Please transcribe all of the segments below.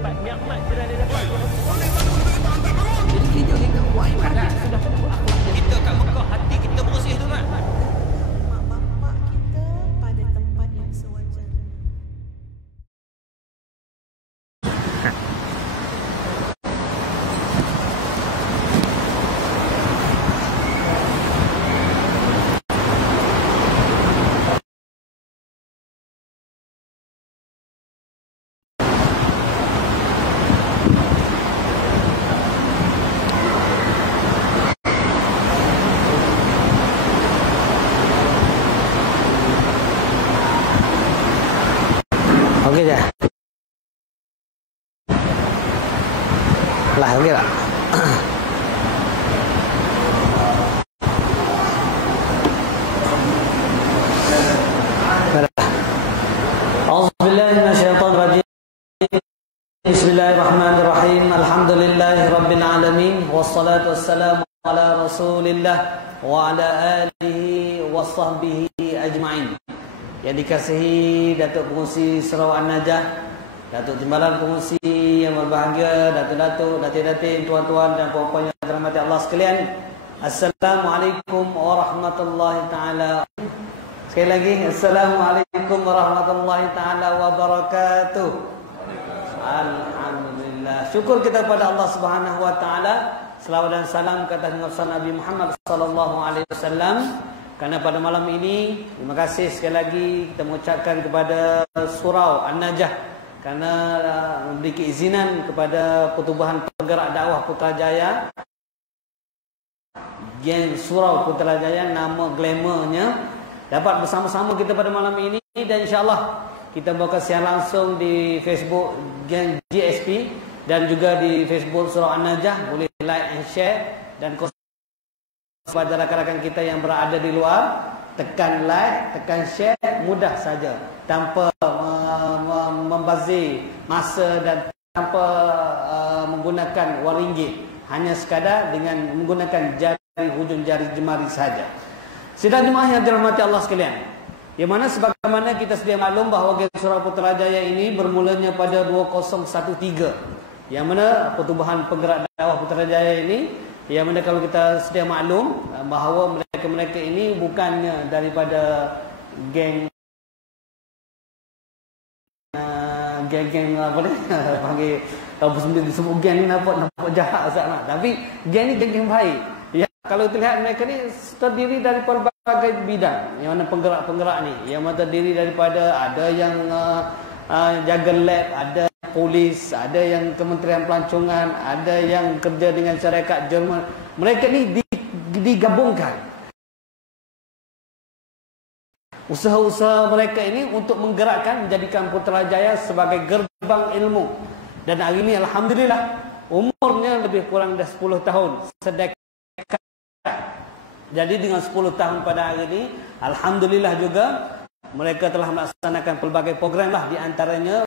dapat nikmat sudah dia dapat. Jadi kita buat ibadah. Sudah tentu akhlak kita kat Mekah, hati kita bersih tu kan. Mak bapak kita pada tempat yang sewajarnya. Okey je. Lah, okey tak? A'udzubillahi minasyaitonir rajim. Bismillahirrahmanirrahim. Alhamdulillahirabbil alamin wassalatu wassalamu ala Rasulillah wa ala alihi washabbihi ajmain. Yang dikasihi Datuk Pengurusi Sarawak An-Najah, Datuk Timbalan Pengurusi yang berbahagia, Datuk-datuk, datin-datin, tuan-tuan dan puan-puan yang dirahmati Allah sekalian. Assalamualaikum warahmatullahi taala. Sekali lagi, Assalamualaikum warahmatullahi taala wabarakatuh. Alhamdulillah. Syukur kita kepada Allah Subhanahu wa taala. Selawat dan salam ke atas Nabi Muhammad sallallahu alaihi wasallam. Karena pada malam ini, terima kasih sekali lagi kita mengucapkan kepada Surau An-Najah kerana memberi keizinan kepada Pertubuhan Penggerak Dakwah Putrajaya, Geng Surau Putrajaya, nama glamournya, dapat bersama-sama kita pada malam ini. Dan insyaAllah kita buka siaran langsung di Facebook Geng GSP dan juga di Facebook Surau An-Najah. Boleh like and share dan kepada rakan-rakan kita yang berada di luar, tekan like, tekan share, mudah saja, tanpa membazir masa dan tanpa menggunakan wang ringgit, hanya sekadar dengan menggunakan jari, hujung jari jemari saja. Sidang jemaah yang dirahmati Allah sekalian, yang mana sebagaimana kita sedia maklum bahawa Geng Surau Putrajaya ini bermulanya pada 2013, yang mana Pertubuhan Penggerak Dakwah Putrajaya ini, yang mana kalau kita sedia maklum bahawa mereka-mereka ini bukannya daripada geng apa ni panggil, kalau sendiri disebut geng ni nampak jahat sangat, tapi geng ni geng baik. Ya, kalau kita lihat mereka ni terdiri dari pelbagai bidang, yang mana penggerak-penggerak ni, yang mana terdiri daripada ada yang jaga lab, ada polis, ada yang Kementerian Pelancongan, ada yang kerja dengan syarikat Jerman. Mereka ni digabungkan. Usaha-usaha mereka ini untuk menggerakkan, menjadikan Putrajaya sebagai gerbang ilmu. Dan hari ini alhamdulillah umurnya lebih kurang dah 10 tahun, sedekad. Jadi dengan 10 tahun pada hari ini, alhamdulillah juga mereka telah melaksanakan pelbagai program lah, di antaranya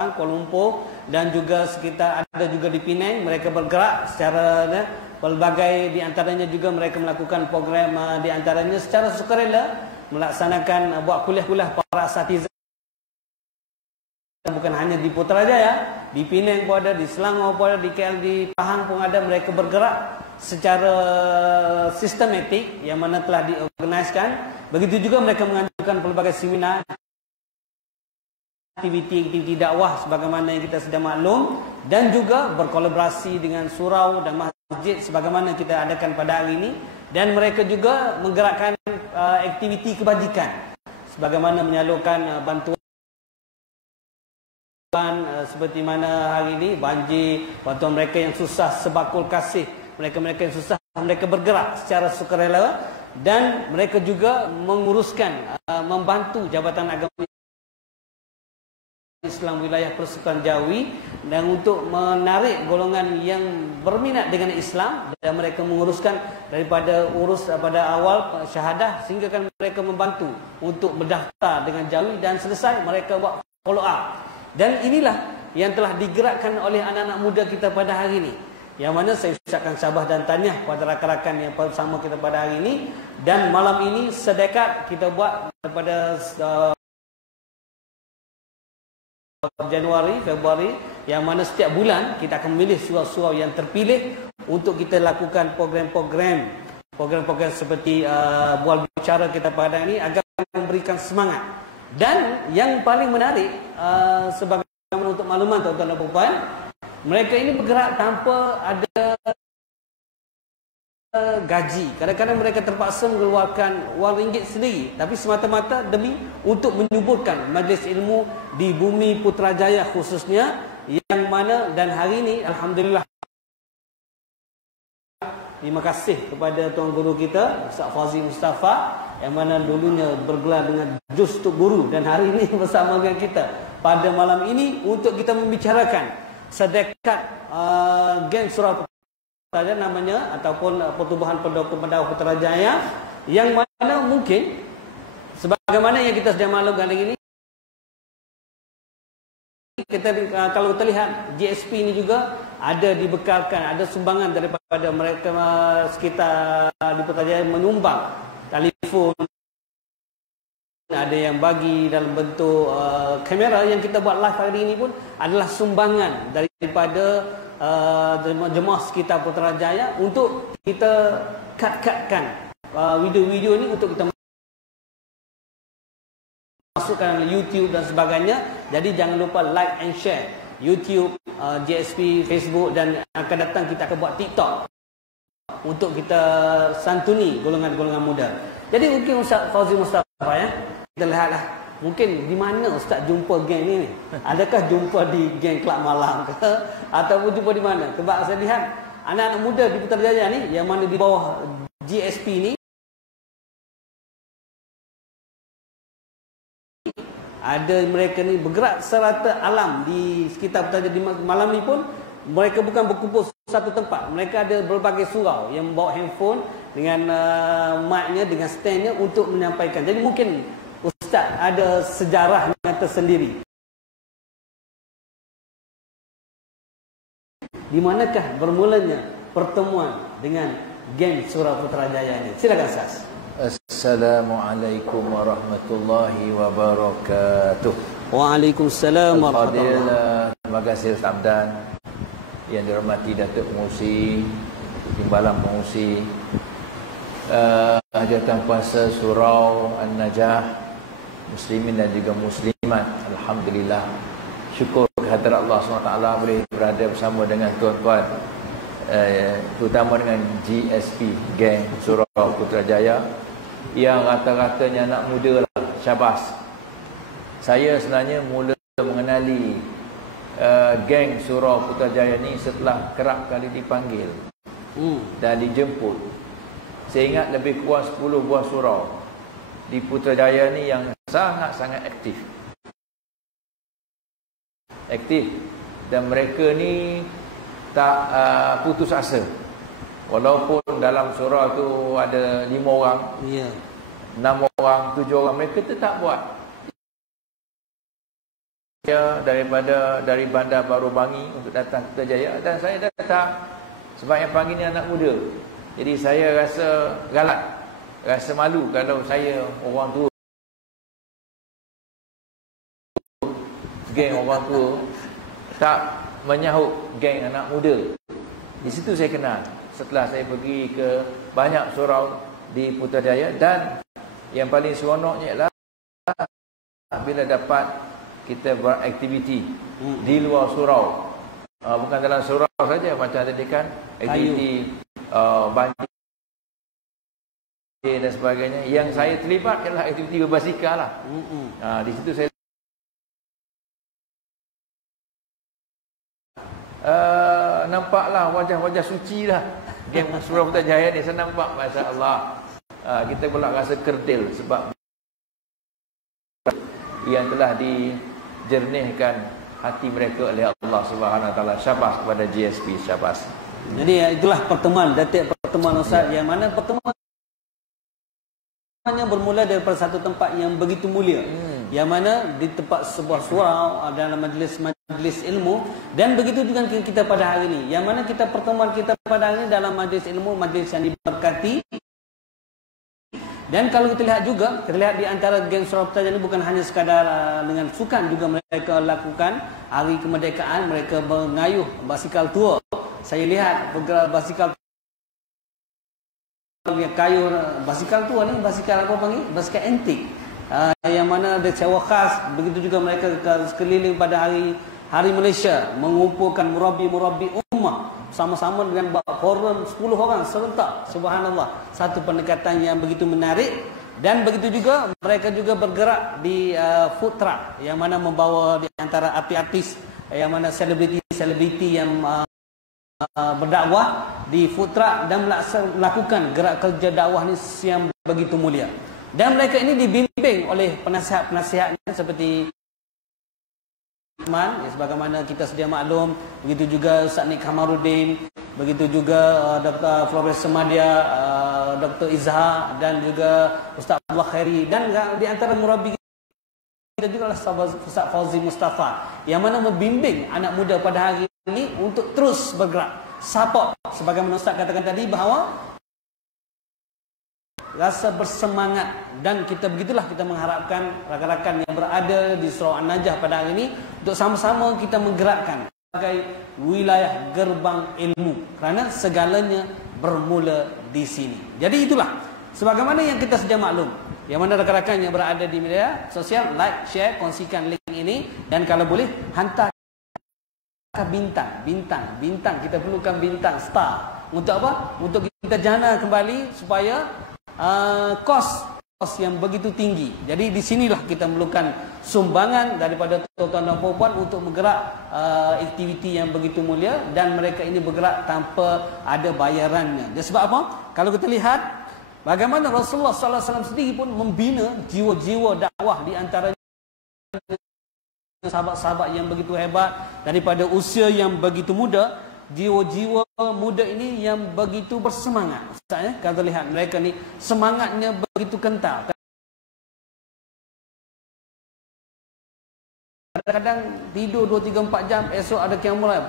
Kuala Lumpur dan juga sekitar, ada juga di Penang. Mereka bergerak secara pelbagai, di antaranya juga mereka melakukan program di antaranya secara sukarela melaksanakan buat kuliah-kuliah para asatiza, bukan hanya di Putrajaya, di Penang pun ada, di Selangor pun ada, di KL, di Pahang pun ada. Mereka bergerak secara sistematik yang mana telah diorganiskan. Begitu juga mereka mengajukan pelbagai seminar, aktiviti dakwah sebagaimana yang kita sudah maklum, dan juga berkolaborasi dengan surau dan masjid sebagaimana kita adakan pada hari ini. Dan mereka juga menggerakkan aktiviti kebajikan sebagaimana menyalurkan bantuan seperti mana hari ini banjir, bantuan mereka yang susah, sebakul kasih, mereka-mereka yang susah, mereka bergerak secara sukarela. Dan mereka juga menguruskan, membantu Jabatan Agama Islam Wilayah Persekutuan Jawi dan untuk menarik golongan yang berminat dengan Islam, dan mereka menguruskan daripada pada awal syahadah sehingga kan mereka membantu untuk berdaftar dengan Jawi dan selesai mereka buat follow up. Dan inilah yang telah digerakkan oleh anak-anak muda kita pada hari ini, yang mana saya ucapkan sabah dan tahniah kepada rakan-rakan yang bersama kita pada hari ini. Dan malam ini sedekad kita buat daripada Januari, Februari, yang mana setiap bulan kita akan memilih surau-surau yang terpilih untuk kita lakukan program-program seperti bual bicara kita pada hari ini agar memberikan semangat. Dan yang paling menarik sebagai untuk makluman tuan-tuan dan puan, mereka ini bergerak tanpa ada gaji. Kadang-kadang mereka terpaksa mengeluarkan wang ringgit sendiri, tapi semata-mata demi untuk menyuburkan majlis ilmu di bumi Putrajaya khususnya, yang mana dan hari ini alhamdulillah terima kasih kepada tuan guru kita Ustaz Fazli Mustafa yang mana dulunya bergelar dengan Jus Tuk Guru dan hari ini bersama dengan kita pada malam ini untuk kita membicarakan sedekat geng surau Putrajaya namanya, ataupun Pertubuhan Pendukung Putrajaya, yang mana mungkin sebagaimana yang kita sudah maklumkan hari ini, kita kalau kita lihat GSP ini juga ada dibekalkan, ada sumbangan daripada mereka sekitar di Putrajaya menyumbang telefon, ada yang bagi dalam bentuk kamera yang kita buat live hari ini pun adalah sumbangan daripada jemaah sekitar Putrajaya untuk kita cut-cutkan video-video ini untuk kita masukkan YouTube dan sebagainya. Jadi jangan lupa like and share YouTube, GSP, Facebook, dan akan datang kita akan buat TikTok untuk kita santuni golongan-golongan muda. Jadi mungkin Ustaz Fazli Mustafa ya, kita lihatlah mungkin di mana Ustaz jumpa geng ni. Adakah jumpa di geng kelab malam ke ataupun jumpa di mana? Sebab saya lihat anak-anak muda di Putrajaya ni yang mana di bawah GSP ni ada mereka ni bergerak serata alam di sekitar Putrajaya. Di malam ni pun mereka bukan berkumpul satu tempat, mereka ada berbagai surau yang membawa handphone dengan mic-nya, dengan stand-nya untuk menyampaikan. Jadi mungkin Ustaz ada sejarah yang tersendiri. Di manakah bermulanya pertemuan dengan geng Surau Putrajaya ini? Silakan Ustaz. Assalamualaikum warahmatullahi wabarakatuh. Waalaikumsalam warahmatullahi wabarakatuh. Terima kasih Ustaz Abdan, yang dirahmati Datuk Pengurusi, Timbalan Pengurusi, hajatan kuasa Surau An-Najah, Muslimin dan juga Muslimat. Alhamdulillah, syukur kehadirat Allah SWT boleh berada bersama dengan tuan-tuan, terutama dengan GSP, Geng Surau Putrajaya, yang rata-ratanya anak muda lah. Syabas. Saya sebenarnya mula mengenali geng Surau Putrajaya ni setelah kerap kali dipanggil dan dijemput. Saya ingat lebih kurang 10 buah surau di Putrajaya ni yang sangat-sangat aktif, dan mereka ni tak putus asa. Walaupun dalam surau tu ada 5 orang, 6 orang, 7 orang, mereka tetap buat. Saya dari Bandar Baru Bangi untuk datang ke Putrajaya, dan saya datang sebab yang panggil ni anak muda. Jadi saya rasa galak, rasa malu kalau saya orang tua, geng orang tua, tak menyahut geng anak muda. Di situ saya kenal. Setelah saya pergi ke banyak surau di Putrajaya, dan yang paling seronoknya ialah bila dapat kita beraktiviti di luar surau. Bukan dalam surau saja, macam tadi kan aktiviti banjir dan sebagainya. Yang saya terlibat ialah aktiviti berbasikal lah. Di situ saya nampaklah wajah-wajah suci lah geng Surau Putrajaya ni. Saya nampak, Masya Allah, kita pula rasa kerdil sebab yang telah dijernihkan hati mereka oleh Allah Subhanahu Wa Taala. Syabas kepada GSP, syabas. Jadi itulah pertemuan, detik pertemuan Ustaz, yang mana pertemuan bermula daripada satu tempat yang begitu mulia, yang mana di tempat sebuah surau dalam majlis ilmu. Dan begitu juga kita pada hari ini, yang mana pertemuan kita pada hari ini dalam majlis ilmu, majlis yang diberkati, Dan kalau kita lihat juga, kita lihat di antara geng Surau Petaja ini bukan hanya sekadar dengan sukan, juga mereka lakukan hari kemerdekaan, mereka mengayuh basikal tua. Saya lihat basikal kayu, basikal tua ni, basikal apa panggil? Basikal antik. Yang mana ada sewa khas. Begitu juga mereka sekeliling pada hari Malaysia, mengumpulkan murabbi-murabbi ummah sama-sama dengan forum 10 orang serentak. Subhanallah, satu pendekatan yang begitu menarik. Dan begitu juga mereka juga bergerak di food truck, yang mana membawa di antara artis-artis, yang mana selebriti yang berdakwah di food truck dan melakukan gerak kerja dakwah ni yang begitu mulia. Dan mereka ini dibimbing oleh penasihat-penasihatnya seperti sebagaimana kita sedia maklum, begitu juga Ustaz Nik Kamaruddin, begitu juga Dr. Profesor Madia, Dr. Izhar, dan juga Ustaz Abdullah Khairi, dan di antara murabbi kita juga Ustaz Fauzi Mustafa, yang mana membimbing anak muda pada hari ini untuk terus bergerak, support, sebagaimana Ustaz katakan tadi bahawa rasa bersemangat. Dan kita begitulah kita mengharapkan rakan-rakan yang berada di Surau An-Najah pada hari ini untuk sama-sama kita menggerakkan sebagai wilayah gerbang ilmu, kerana segalanya bermula di sini. Jadi itulah sebagaimana yang kita sedia maklum, yang mana rakan-rakan yang berada di media sosial, like, share, kongsikan link ini, dan kalau boleh hantar bintang. Kita perlukan bintang, star. Untuk apa? Untuk kita jana kembali supaya kos yang begitu tinggi. Jadi di sinilah kita memerlukan sumbangan daripada tuan-tuan dan puan untuk bergerak aktiviti yang begitu mulia, dan mereka ini bergerak tanpa ada bayarannya. Dan sebab apa? Kalau kita lihat bagaimana Rasulullah sallallahu alaihi wasallam sendiri pun membina jiwa-jiwa dakwah di antaranya sahabat-sahabat yang begitu hebat daripada usia yang begitu muda. Jiwa-jiwa muda ini yang begitu bersemangat. Ustaz, kalau lihat mereka ni semangatnya begitu kental. Kadang-kadang tidur 2, 3, 4 jam, esok ada qiyamul lail,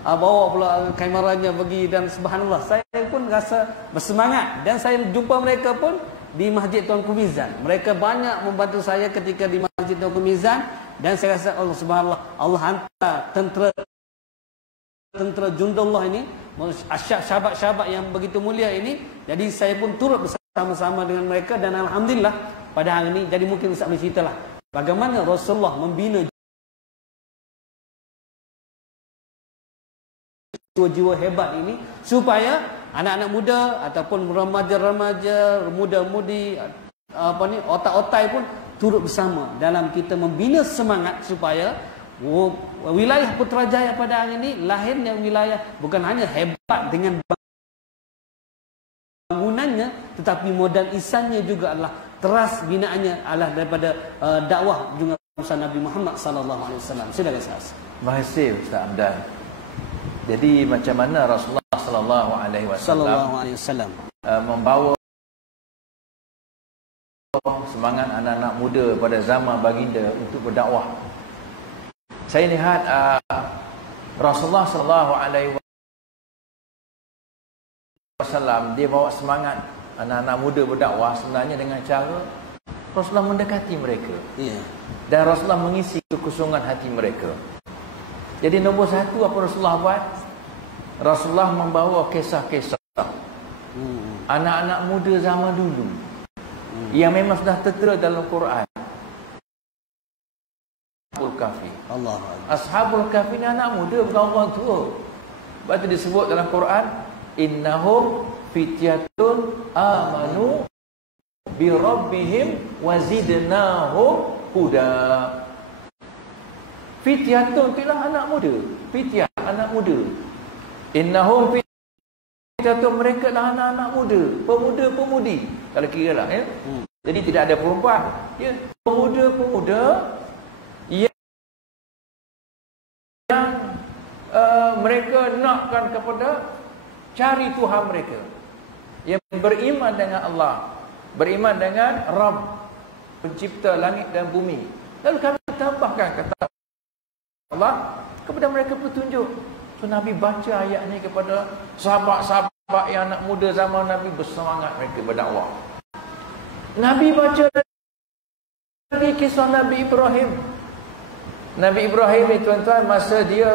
bawa pula kameranya pergi, dan subhanallah, saya pun rasa bersemangat. Dan saya jumpa mereka pun di Masjid Tuanku Mizan. Mereka banyak membantu saya ketika di Masjid Tuanku Mizan, dan saya rasa Allah subhanallah, Allah hantar tentera Jundullah ini, syahabat-syahabat yang begitu mulia ini. Jadi saya pun turut bersama-sama dengan mereka, dan alhamdulillah pada hari ini, jadi mungkin Ustaz berceritalah bagaimana Rasulullah membina jiwa-jiwa hebat ini supaya anak-anak muda ataupun remaja-remaja, muda-mudi, otak-otak pun turut bersama dalam kita membina semangat supaya wilayah Putrajaya pada hari ini lahirnya wilayah bukan hanya hebat dengan bangunannya, tetapi modal isannya juga adalah teras binaannya adalah daripada dakwah junjungan Nabi Muhammad sallallahu alaihi wasallam. Silakan Ustaz. Terima kasih Ustaz Hamdan. Jadi macam mana Rasulullah sallallahu alaihi wasallam membawa semangat anak-anak muda pada zaman baginda untuk berdakwah. Saya lihat Rasulullah sallallahu alaihi wasallam dia bawa semangat anak-anak muda berdakwah sebenarnya dengan cara Rasulullah mendekati mereka. Dan Rasulullah mengisi kekosongan hati mereka. Jadi nombor satu apa Rasulullah buat? Rasulullah membawa kisah-kisah anak-anak muda zaman dulu yang memang sudah tertera dalam Quran. Ashabul Kahfi. Ashabul Kahfi ni anak muda, bukan orang tua. Sebab itu disebut dalam Quran, innahum fityatun amanu bi rabbihim wazidnahum huda. Fityatun itulah anak muda. Fityah, anak muda. Innahum fityatun, mereka adalah anak-anak muda, pemuda-pemudi. Kalau kira lah ya. Jadi tidak ada perempuan. Ya, pemuda-pemuda yang mereka nakkan kepada cari Tuhan mereka, yang beriman dengan Allah, beriman dengan Rabb pencipta langit dan bumi. Lalu kami tambahkan kata Allah kepada mereka petunjuk. So Nabi baca ayat ini kepada sahabat-sahabat yang anak muda zaman Nabi, bersemangat mereka berdakwah. Nabi baca lagi kisah Nabi Ibrahim. Nabi Ibrahim ni tuan-tuan, masa dia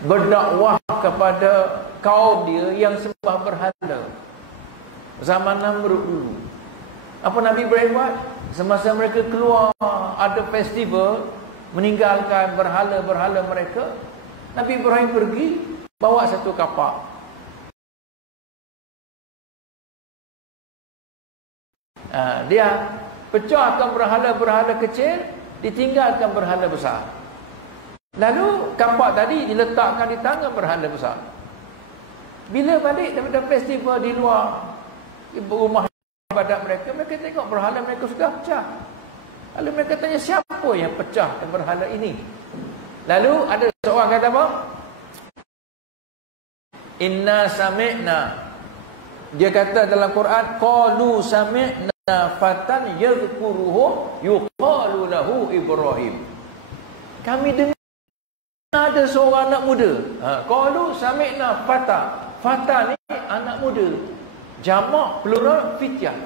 berdakwah kepada kaum dia yang sembah berhala, zaman Namrud dulu, apa Nabi Ibrahim buat? Semasa mereka keluar ada festival, meninggalkan berhala-berhala mereka, Nabi Ibrahim pergi bawa satu kapak. Dia pecahkan berhala-berhala kecil, ditinggalkan berhala besar. Lalu kapak tadi diletakkan di tangan berhala besar. Bila balik daripada festival di luar rumah ibadat mereka, mereka tengok berhala mereka sudah pecah. Lalu mereka tanya, siapa yang pecahkan berhala ini? Lalu ada seorang kata apa? Inna sami'na. Dia kata dalam Quran, qalu sami'na fatan yadhkuruhum yuqalu lahu Ibrahim. Kami dengar ada seorang anak muda. Qalu sami'na fata. Fata ni anak muda. Jamak plural fityah.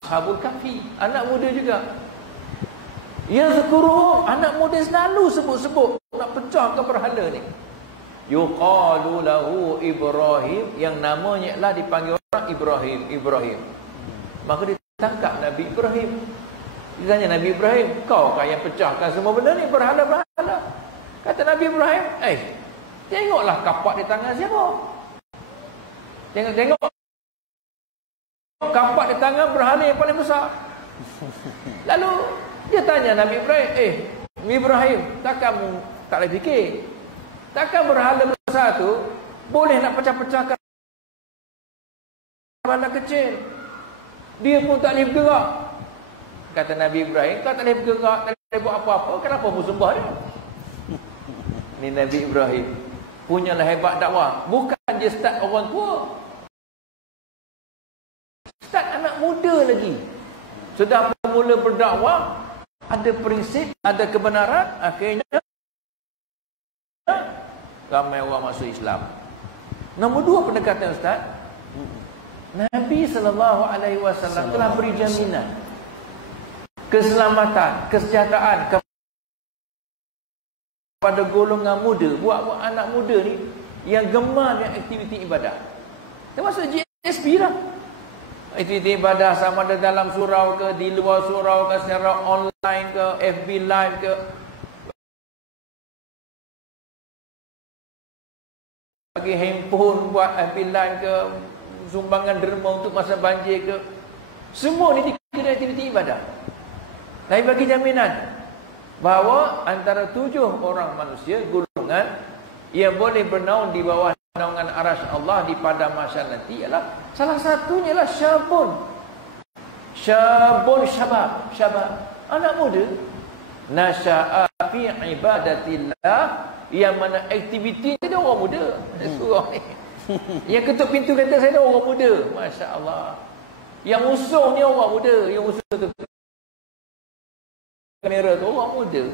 Ashabul Kahfi, anak muda juga. Yadhkuruhum, anak muda selalu sebut-sebut nak pecahkan berhala ni. Yuqalu lahu Ibrahim, yang namanya lah dipanggil orang Ibrahim. Maka ditangkap Nabi Ibrahim. Dia tanya Nabi Ibrahim, kau kah yang pecahkan semua benda ni, berhala-berhala? Kata Nabi Ibrahim, tengoklah kapak di tangan siapa? Tengok kapak di tangan berhala yang paling besar. Lalu dia tanya Nabi Ibrahim, Ibrahim, takkan tak boleh fikir, takkan berhala besar tu boleh nak pecah-pecahkan berhala kecil? Dia pun tak boleh bergerak. Kata Nabi Ibrahim, kau tak boleh bergerak, tak boleh buat apa-apa, kenapa mu sembah dia? Ni Nabi Ibrahim punyalah hebat dakwah. Bukan dia start orang tua, start anak muda lagi. Sudah mula berdakwah, ada prinsip, ada kebenaran, akhirnya ramai orang masuk Islam. Nombor 2 pendekatan Ustaz, Nabi SAW telah beri jaminan keselamatan, kesejahteraan kepada golongan muda, buat anak muda ni yang gemar dengan aktiviti ibadah. Termasuk GSP lah. Aktiviti ibadah sama ada dalam surau ke, di luar surau ke, secara online ke, FB live ke, bagi handphone buat FB live ke, sumbangan derma untuk masa banjir ke, semua ni dikira aktiviti ibadah. Lain bagi jaminan bahawa antara 7 orang manusia golongan yang boleh bernaung di bawah naungan arasy Allah di pada masa nanti ialah, salah satunya ialah syabab, anak muda nasya'a fi ibadatillah, yang mana aktiviti dia orang muda. Surah ni yang ketuk pintu kata saya ada orang muda, masya-Allah. Yang musuh ni orang muda, yang musuh tu kamera tu orang muda.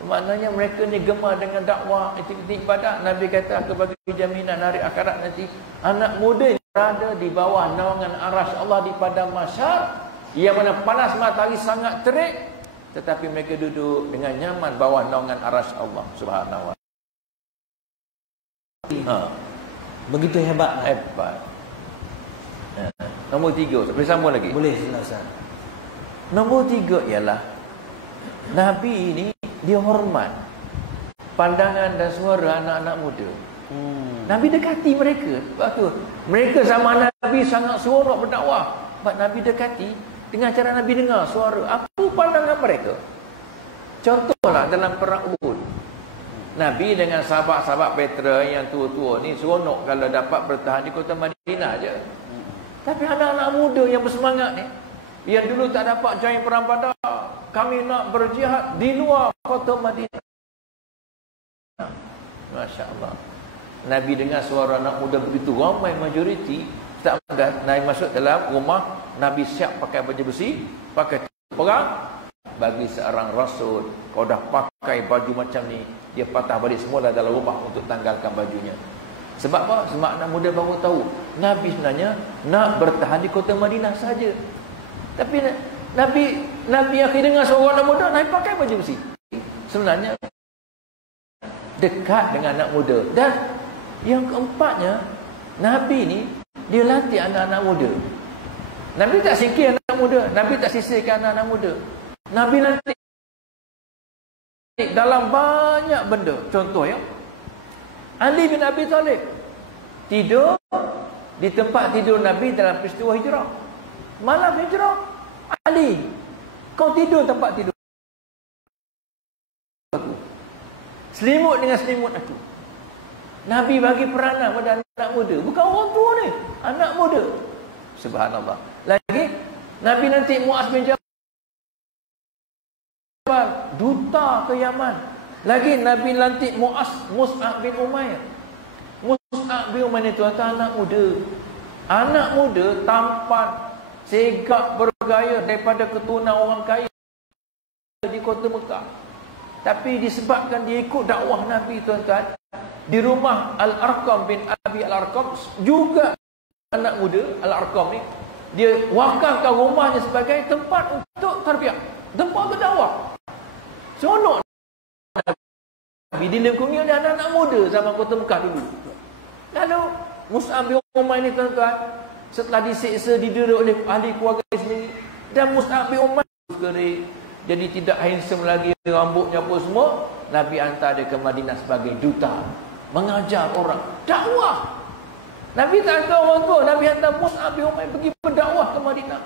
Maknanya mereka ni gemar dengan dakwah, aktiviti ibadat. Nabi kata akan bagi jaminan hari akhirat nanti anak muda berada di bawah naungan arasy Allah di padang mahsyar, yang mana panas matahari sangat terik, tetapi mereka duduk dengan nyaman bawah naungan arasy Allah Subhanahu wa taala. Begitu hebat. Nombor 3, boleh sambung lagi? Boleh Ustaz. Nombor 3 ialah Nabi ini dia hormat pandangan dan suara anak-anak muda. Nabi dekati mereka. Sebab tu mereka zaman Nabi sangat seronok berdakwah. Sebab Nabi dekati dengan cara Nabi dengar suara apa pandangan mereka. Contohlah dalam perang Uhud, Nabi dengan sahabat-sahabat veteran yang tua-tua ni seronok kalau dapat bertahan di kota Madinah aja. Tapi anak-anak muda yang bersemangat ni, yang dulu tak dapat join perang Badar, kami nak berjihad di luar kota Madinah. Masya Allah. Nabi dengar suara anak muda begitu ramai, majoriti tak ada. Nabi masuk dalam rumah, Nabi siap pakai baju besi, pakai perang. Bagi seorang rasul, kau dah pakai baju macam ni, dia patah balik semula dalam rumah untuk tanggalkan bajunya. Sebab apa? Sebab anak muda baru tahu Nabi sebenarnya nak bertahan di kota Madinah saja. Tapi Nabi akhir dengar seorang anak muda Nabi pakai baju besi. Sebenarnya dekat dengan anak muda. Dan yang keempatnya, Nabi ni dia latih anak-anak muda. Nabi tak singkir anak muda, Nabi tak sisihkan anak-anak muda. Nabi latih dalam banyak benda. Contoh ya, Ali bin Abi Talib tidur di tempat tidur Nabi dalam peristiwa hijrah. Malam hijrah, Ali, kau tidur tempat tidur aku. Selimut dengan selimut aku. Nabi bagi peranan pada anak muda. Bukan orang tua ni, anak muda. Subhanallah. Lagi Nabi nanti Muaz bin Jabal duta ke Yaman. Lagi Nabi lantik Mus'ab bin Umair. Mus'ab bin Umair itu anak muda. Anak muda tampan, segak, bergaya daripada keturunan orang kaya di kota Mekah. Tapi disebabkan dia ikut dakwah Nabi, tuan-tuan, di rumah Al-Arqam bin Abi Al-Arqam, juga anak muda Al-Arqam ni, dia wakafkan rumahnya sebagai tempat untuk tarbiyah, tempat untuk dakwah. Seronok Nabi dilengkungi oleh anak-anak muda zaman kota Mekah dulu. Lalu Mus'ab bin Umair ni, tuan-tuan, setelah diseksa, didera oleh ahli keluarga sendiri, dan Mus'ab bin Umair kering, jadi tidak handsome lagi, rambutnya apa semua, Nabi hantar dia ke Madinah sebagai duta, mengajar orang dakwah. Nabi tak hantar orang tua, Nabi hantar Mus'ab bin Umair pergi berdakwah ke Madinah.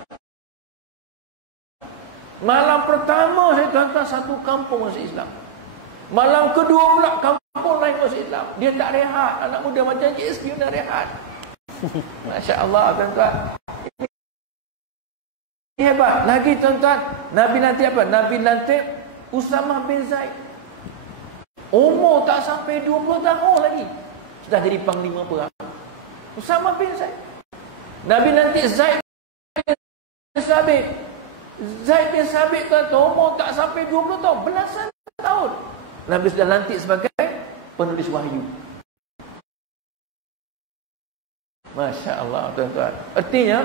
Malam pertama saya hantar satu kampung masuk Islam. Malam kedua pula kampung lain masuk Islam. Dia tak rehat. Anak muda macam GSP nak rehat. Masya Allah, tuan-tuan. Ini hebat. Lagi, tuan-tuan, Nabi nanti apa? Nabi nanti Usamah bin Zaid. Umur tak sampai 20 tahun lagi, sudah jadi panglima perang. Usamah bin Zaid. Nabi nanti Zaid bin Sabit. Zaid bin Sabit, tuan-tuan, umur tak sampai 20 tahun, belasan tahun, Nabi sudah lantik sebagai penulis wahyu. Masya Allah, tuan-tuan. Artinya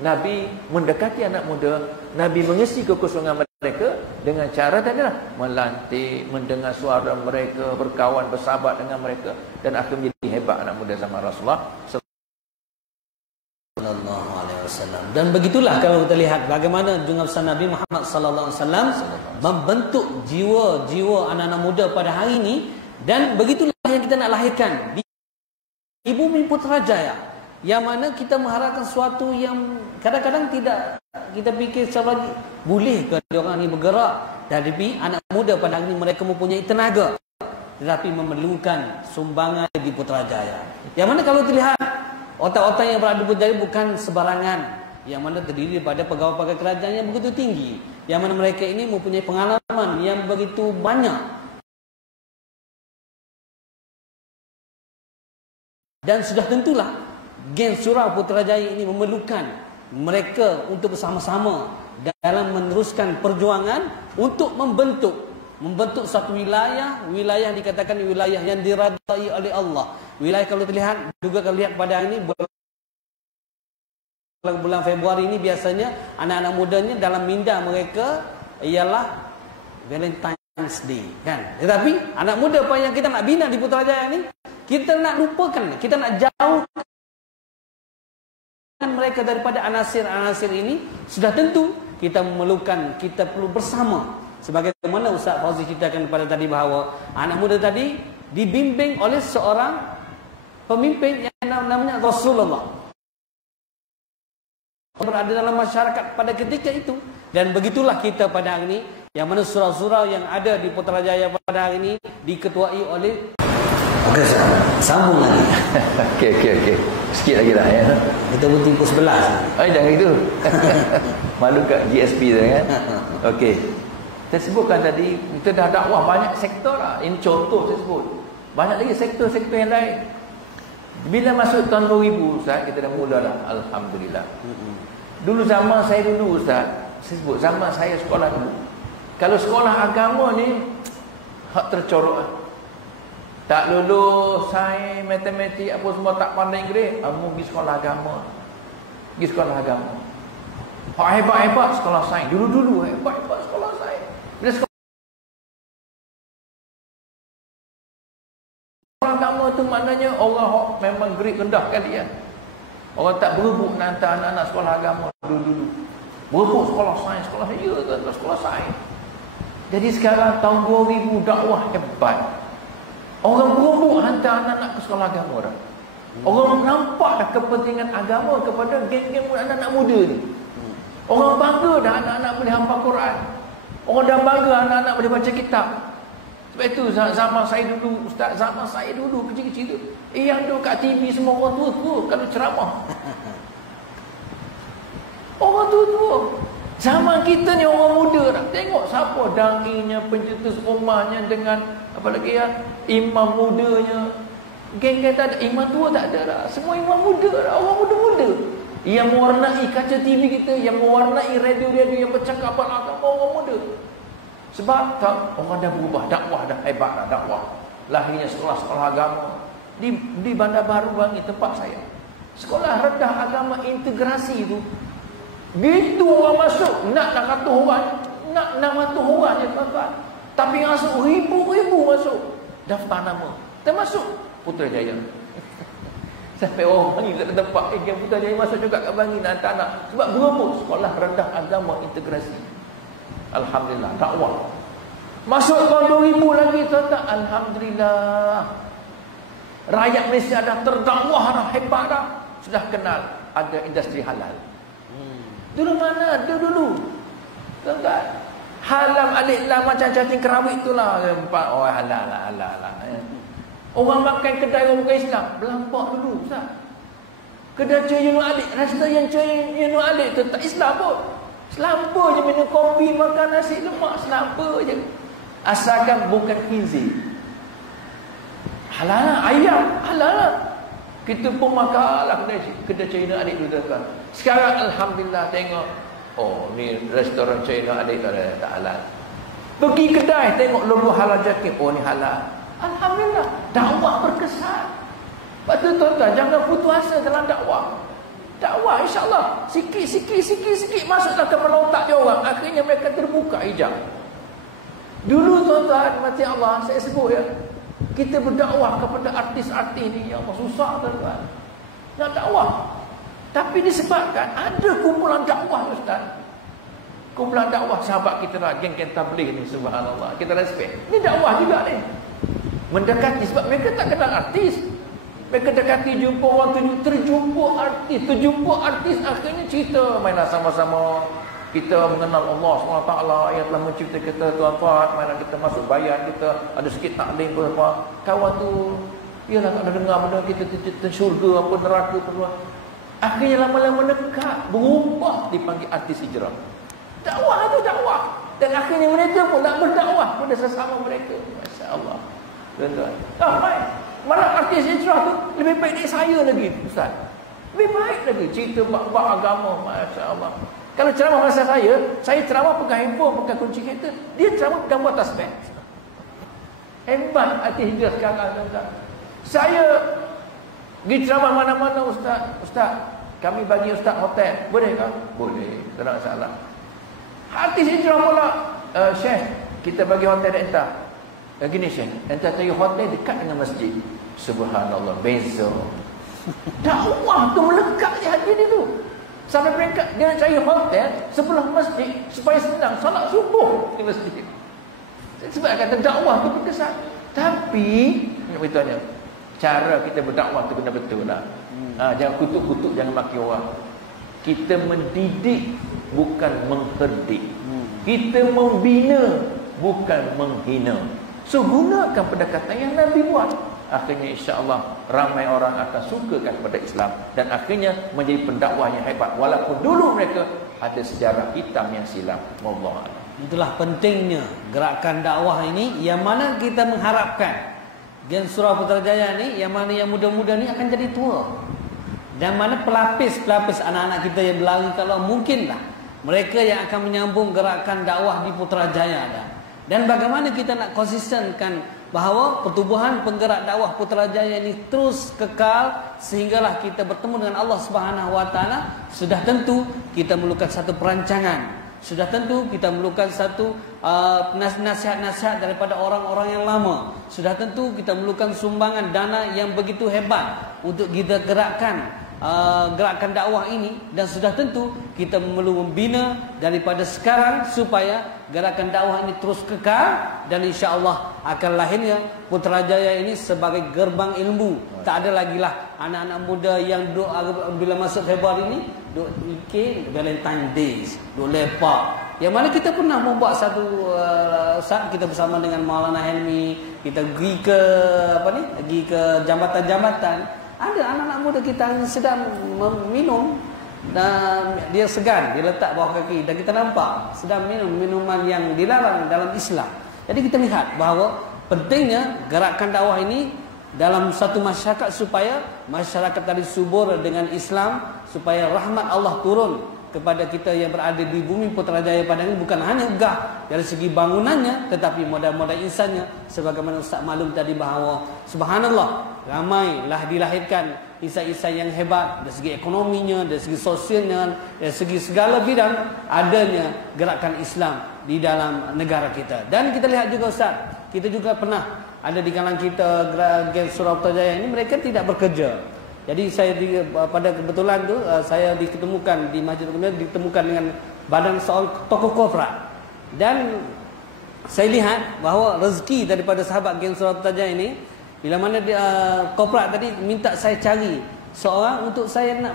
Nabi mendekati anak muda, Nabi mengisi kekosongan mereka dengan cara tadi lah, melantik, mendengar suara mereka, berkawan, bersahabat dengan mereka, dan akhirnya menjadi hebat anak muda zaman Rasulullah sallallahu alaihi wasallam. Dan begitulah kalau kita lihat bagaimana junjungan besar Nabi Muhammad sallallahu alaihi wasallam membentuk jiwa-jiwa anak-anak muda pada hari ini. Dan begitulah yang kita nak lahirkan di bumi Putrajaya, yang mana kita mengharapkan sesuatu yang kadang-kadang tidak kita fikir secara lagi, boleh ke orang ini bergerak. Tapi anak muda pada hari ini mereka mempunyai tenaga, tetapi memerlukan sumbangan di Putrajaya. Yang mana kalau terlihat otak-otak yang berada di Putrajaya bukan sebarangan, yang mana terdiri daripada pegawai-pegawai kerajaan yang begitu tinggi, yang mana mereka ini mempunyai pengalaman yang begitu banyak. Dan sudah tentulah geng Surau Putrajaya ini memerlukan mereka untuk bersama-sama dalam meneruskan perjuangan untuk membentuk satu wilayah dikatakan wilayah yang diradai oleh Allah. Wilayah kalau terlihat, juga kalau lihat pada hari ini, bulan Februari ini biasanya anak-anak mudanya dalam minda mereka ialah Valentine's Day, kan? Tetapi anak muda apa yang kita nak bina di Putrajaya ini, kita nak lupakan, kita nak jauhkan mereka daripada anasir-anasir ini. Sudah tentu kita memerlukan, kita perlu bersama. Sebagaimana Ustaz Fauzi ceritakan kepada tadi bahawa anak muda tadi dibimbing oleh seorang pemimpin yang namanya Rasulullah, berada dalam masyarakat pada ketika itu. Dan begitulah kita pada hari ini, yang mana surau-surau yang ada di Putrajaya pada hari ini diketuai oleh Okey, sambung lagi. Okey. Sikit lagi lah ya. Kita berhenti pukul 11. Jangan itu. Malu kat GSP tu kan. Okey. Saya sebutkan tadi, kita dah dakwah banyak sektor lah. Ini contoh saya sebut. Banyak lagi sektor-sektor yang lain. Bila masuk tahun 2000 Ustaz, kita dah mula dah, alhamdulillah. Dulu zaman saya dulu Ustaz, saya sebut zaman saya sekolah dulu, kalau sekolah agama ni hak tercorok lah. Tak lulus sains, matematik apa semua tak pandai Inggeris, kamu pergi sekolah agama. Pergi sekolah agama. Hak hebat-hebat sekolah sains. Dulu-dulu hebat-hebat sekolah sains. Bila sekolah agama tu maknanya orang memang grade rendah kali ya. Orang tak berebut nak hantar anak-anak sekolah agama dulu-dulu. Berebut sekolah sains, sekolah sekolah sains. Jadi sekarang tahun 2000 dakwah hebat. Orang berebut hantar anak-anak ke sekolah agama dah. Orang nampak dah kepentingan agama kepada geng-geng anak-anak muda ni. Orang bangga dah anak-anak boleh hafal Quran. Orang dah bangga anak-anak boleh baca kitab. Sebab itu zaman saya dulu, Ustaz, zaman saya dulu kecil-kecil tu, yang duduk kat TV semua orang tua-tua kalau ceramah. Orang tua-tua. Zaman kita ni orang muda nak tengok siapa dai-nya, pencetus ummahnya dengan apa lagi ya, imam mudanya. Geng-geng tak ada, imam tua tak ada dah. Semua imam muda dah, orang muda-muda. Yang mewarnai kaca TV kita, yang mewarnai radio-radio yang bercakap agama orang muda. Sebab tak, orang dah berubah, dakwah dah hebat dah dakwah. Lahirnya sekolah-sekolah agama di Bandar Baru Bangi tempat saya. Sekolah rendah agama integrasi tu. Gitu orang masuk, nak 600 orang, nak 600 orang je tuan-tuan. Tapi masuk ribu-ribu masuk. Daftar nama, termasuk Putrajaya. Sampai orang Bangi tak ada tempat, yang Putrajaya masuk juga kat Bangi nak hantar anak. Sebab berebut sekolah rendah agama integrasi. Alhamdulillah, dakwah. Masuk tahun 2000 lagi tuan-tuan, alhamdulillah. Rakyat Malaysia dah terdakwah dah, hebat dah. Sudah kenal ada industri halal. Dulu mana? Dulu. Tuan-tuan. Halam alik lam macam cacing kerawik itulah. Oh halal lah. Orang makan kedai orang bukan Islam. Belampak dulu. Ustaz. Kedai Cik Yunus Alik. Rasa yang Cik Yunus Alik tu tak Islam pun. Selamba je minum kopi, makan nasi lemak. Selamba je. Asalkan bukan khinzir. Halal lah. Ayam. Halal lah. Kita pun makanlah kedai Cik Yunus Alik tu tuan-tuan. Sekarang alhamdulillah tengok, oh ni restoran Cik Yunus Alik tak halal. Pergi kedai tengok logo halal jakim, oh ni halal. Alhamdulillah, dakwah berkesan. Lepas tu tuan-tuan, jangan putus asa dalam dakwah. Dakwah insya-Allah sikit masuklah ke melontak dia orang, akhirnya mereka terbuka hijab. Dulu tuan-tuan, mati Allah, saya sebut ya, kita berdakwah kepada artis-artis ni yang susah tuan-tuan. Nak dakwah. Tapi disebabkan ada kumpulan dakwah Ustaz. Kumpulan dakwah sahabat kita lah, geng-geng tabligh ni, subhanallah. Kita respect. Ni dakwah juga ni. Mendekati sebab mereka tak kenal artis. Mereka dekati jumpa orang terjumpa artis akhirnya cerita mainlah sama-sama. Kita mengenal Allah SWT yang telah mencipta kita tuan-tuan. Mainlah kita masuk bayan, kita ada sikit taklim apa. Kawan tu ialah tak ada dengar benda kita syurga apa neraka apa. Akhirnya lama-lama dekat, berubah dipanggil artis hijrah. Dakwah tu dakwah. Dan akhirnya mereka pun nak berdakwah pada sesama mereka. Masya-Allah. Tuan-tuan. Malah artis hijrah tu lebih baik dari saya lagi, Ustaz. Lebih baik lagi cerita bab agama, masya-Allah. Kalau ceramah masa saya ceramah pegang handphone, pegang kunci kereta, dia ceramah pegang buat tasbih. Hebat artis hijrah sekarang, tuan-tuan. Saya pergi ceramah mana-mana, Ustaz, kami bagi Ustaz hotel. Boleh kan? Boleh. Tak ada masalah. Artis hijrah pula, Syekh, kita bagi hotel dan entah. Gini Syekh, entah cari hotel dekat dengan masjid. Subhanallah, beza. Dakwah tu melekat di hati dia tu. Sampai mereka, dia nak cari hotel sebelah masjid supaya senang salat subuh di masjid. Sebab kata dakwah tu berkesan. Tapi, nak beritahu cara kita berdakwah tu kena betul lah. Jangan kutuk-kutuk, jangan maki orang. Kita mendidik bukan mengherdik. Kita membina bukan menghina. So gunakan pendekatan yang Nabi buat. Akhirnya insya-Allah ramai orang akan sukakan kepada Islam dan akhirnya menjadi pendakwah yang hebat walaupun dulu mereka ada sejarah hitam yang silam. Wallahu a'lam. Itulah pentingnya gerakan dakwah ini, yang mana kita mengharapkan Gen Surau Putrajaya ni, yang mana yang muda-muda ni akan jadi tua. Dan mana pelapis-pelapis anak-anak kita yang berlari, kalau mungkinlah mereka yang akan menyambung gerakan dakwah di Putrajaya dah. Dan bagaimana kita nak konsistenkan bahawa pertubuhan penggerak dakwah Putrajaya ini terus kekal sehinggalah kita bertemu dengan Allah Subhanahu Wa Taala. Sudah tentu kita memerlukan satu perancangan. Sudah tentu kita memerlukan satu nasihat-nasihat daripada orang-orang yang lama. Sudah tentu kita memerlukan sumbangan dana yang begitu hebat untuk kita gerakkan gerakan dakwah ini. Dan sudah tentu kita perlu membina daripada sekarang supaya gerakan dakwah ini terus kekal. Dan insya-Allah akan lahirnya Putrajaya ini sebagai gerbang ilmu. Tak ada lagi lah anak-anak muda yang duk bila masuk Februari ini duk fikir Valentine Days, duk lepak. Yang mana kita pernah membuat satu saat kita bersama dengan Maulana Helmi, kita pergi ke pergi ke jambatan-jambatan. Ada anak-anak muda kita yang sedang minum dan dia segan, dia letak bawah kaki dan kita nampak sedang minum minuman yang dilarang dalam Islam. Jadi kita lihat bahawa pentingnya gerakan dakwah ini dalam satu masyarakat supaya masyarakat tadi subur dengan Islam, supaya rahmat Allah turun kepada kita yang berada di bumi Putrajaya Padang ini, bukan hanya megah dari segi bangunannya tetapi modal-modal insannya. Sebagaimana Ustaz maklum tadi bahawa subhanallah, ramailah dilahirkan insan-insan yang hebat dari segi ekonominya, dari segi sosialnya, dari segi segala bidang adanya gerakan Islam di dalam negara kita. Dan kita lihat juga Ustaz, kita juga pernah ada di kalangan kita geng Surau Putrajaya ini, mereka tidak bekerja. Jadi saya pada kebetulan tu saya diketemukan di Masjid Al-Qur'an, ditemukan dengan badan seorang tokoh korporat. Dan saya lihat bahawa rezeki daripada sahabat geng Surau Putrajaya ini, bila mana korporat tadi minta saya cari seorang untuk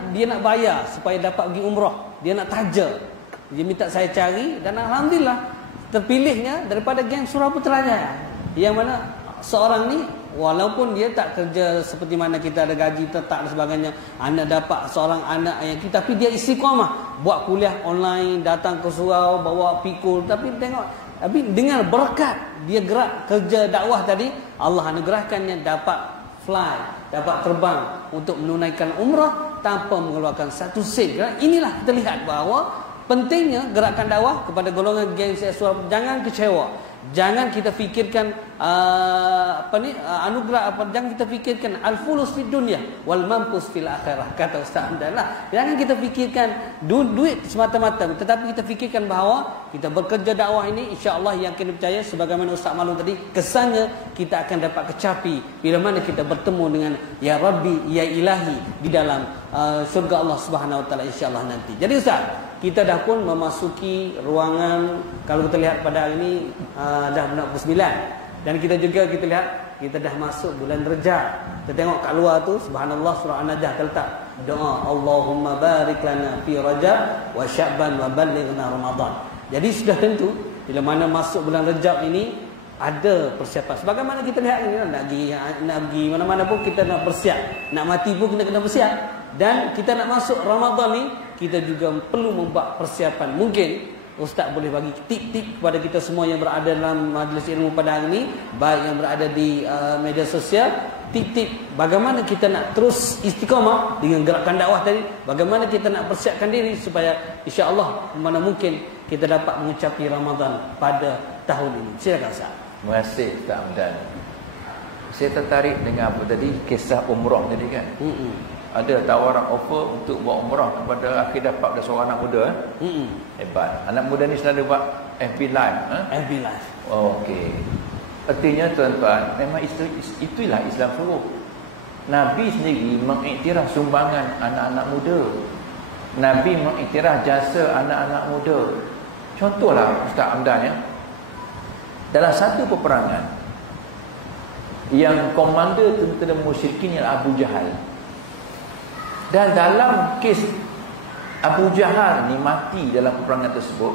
dia nak bayar supaya dapat pergi umrah, dia nak taja. Dia minta saya cari dan alhamdulillah terpilihnya daripada geng Surau Putrajaya. Yang mana seorang ni walaupun dia tak kerja seperti mana kita ada gaji tetap dan sebagainya, anak dapat seorang anak yang kita, tapi dia istiqamah buat kuliah online, datang ke surau, bawa pikul, tapi dengan berkat dia gerak kerja dakwah tadi, Allah anugerahkannya dapat fly, dapat terbang untuk menunaikan umrah tanpa mengeluarkan satu sen. Inilah kita lihat bahawa pentingnya gerakan dakwah kepada golongan geng seksual. Jangan kecewa. Jangan kita fikirkan anugerah jangan kita fikirkan al-fulus fid dunya wal mampus fil akhirah, kata Ustaz Hamdanlah. Jangan kita fikirkan duit semata-mata, tetapi kita fikirkan bahawa kita bekerja dakwah ini insya-Allah yang kena percaya sebagaimana Ustaz maklum tadi, kesannya kita akan dapat kecapi bila mana kita bertemu dengan ya Rabbi ya Ilahi di dalam surga Allah Subhanahu Wa Taala insya-Allah nanti. Jadi Ustaz, kita dah pun memasuki ruangan, kalau kita lihat pada hari ini dah bulan 9, dan kita lihat kita dah masuk bulan Rejab. Kita tengok kat luar tu subhanallah, surah An-Najah terletak doa Allahumma barik lana fi Rajab wa Sya'ban wa ballighna Ramadan. Jadi sudah tentu bila mana masuk bulan Rejab ini ada persiapan. Sebagaimana kita lihat ini, nak pergi mana-mana pun kita nak bersiap, nak mati pun kita kena bersiap. Dan kita nak masuk Ramadan ni, kita juga perlu membuat persiapan. Mungkin Ustaz boleh bagi tip-tip kepada kita semua yang berada dalam majlis ilmu pada hari ini, baik yang berada di media sosial, tip-tip bagaimana kita nak terus istiqamah dengan gerakan dakwah tadi, bagaimana kita nak persiapkan diri supaya insya-Allah mana mungkin kita dapat mencapai Ramadan pada tahun ini. Silakan Ustaz. Terima kasih Ustaz Hamdan. Saya tertarik dengan apa tadi, kisah umrah tadi kan. Ada tawaran offer untuk buat umrah kepada akhir dapat pada seorang anak muda. Hebat. Anak muda ni selalu buat FB Live. FB Live. Okey. Artinya tuan-tuan, memang itulah Islam suruh. Nabi sendiri mengiktiraf sumbangan anak-anak muda. Nabi mengiktiraf jasa anak-anak muda. Contohlah Ustaz Hamdan ya. Dalam satu peperangan yang komander tentera musyrikin ialah Abu Jahal. Dan dalam kes Abu Jahal ni mati dalam peperangan tersebut,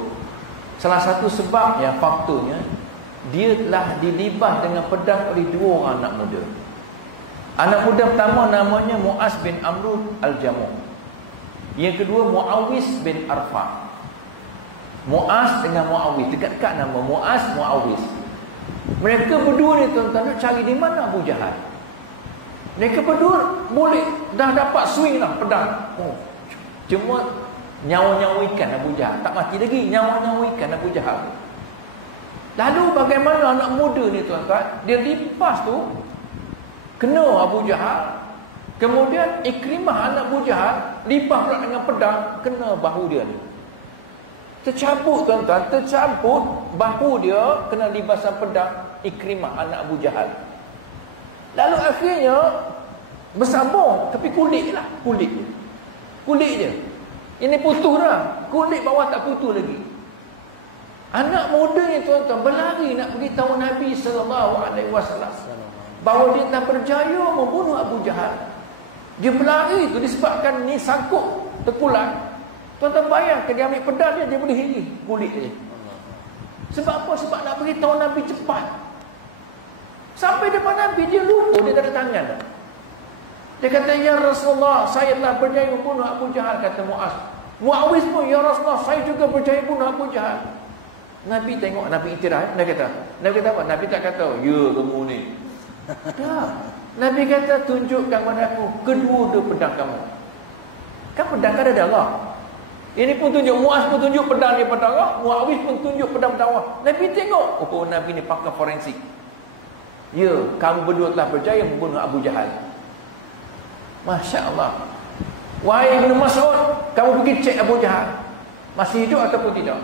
salah satu sebab yang faktornya dia telah dilibas dengan pedang oleh dua orang anak muda. Anak muda pertama namanya Muaz bin Amr al-Jamuh. Yang kedua Muawis bin Arfa. Muaz dengan Muawis, dekat-dekat nama Muaz, Muawis. Mereka berdua ni tuan-tuan cari di mana Abu Jahal. Mereka berdua boleh dah dapat swing lah pedang. Cuma nyawa-nyawa ikan Abu Jahal tak mati lagi, nyawa-nyawa ikan Abu Jahal. Lalu bagaimana anak muda ni tuan-tuan? Dia lipas tu kena Abu Jahal. Kemudian Ikrimah anak Abu Jahal lipas pula dengan pedang kena bahu dia ni. Tercabut tuan-tuan, tercabut bahu dia kena libasan pedang Ikrimah anak Abu Jahal. Lalu akhirnya bersambung, tapi kulit lah, kulit je. Ini putus dah, kulit bawah tak putus lagi. Anak muda ni tuan-tuan berlari nak beritahu Nabi SAW bahawa dia telah berjaya membunuh Abu Jahal. Dia berlari tu disebabkan ni sangkut terpulang. Tuan-tuan bayangkan dia ambil pedang dia boleh hili kulit dia. Sebab apa? Sebab nak beritahu Nabi cepat. Sampai depan Nabi dia lupa dia tak ada tangan. Dia kata, ya Rasulullah, saya telah berjaya membunuh Abu Jahal. Kata Muaz. Muawiz pun, ya Rasulullah, saya juga berjaya membunuh Abu Jahal. Nabi tengok, Nabi iktiraf. Nabi kata apa? Nabi tak kata, ya kamu ni. Tak. Nabi kata, tunjukkan kepada aku kedua-dua pedang kamu. Kan pedang kan ada Allah. Ini pun tunjuk, Muaz pun tunjuk pedang dia pada Allah, Muawiz pun tunjuk pedang pada Allah. Nabi tengok, oh Nabi ni pakar forensik. Ya, kamu berdua telah berjaya membunuh Abu Jahal. Masya Allah. Wahai Ibn Mas'ud, kamu pergi cek Abu Jahal masih hidup ataupun tidak.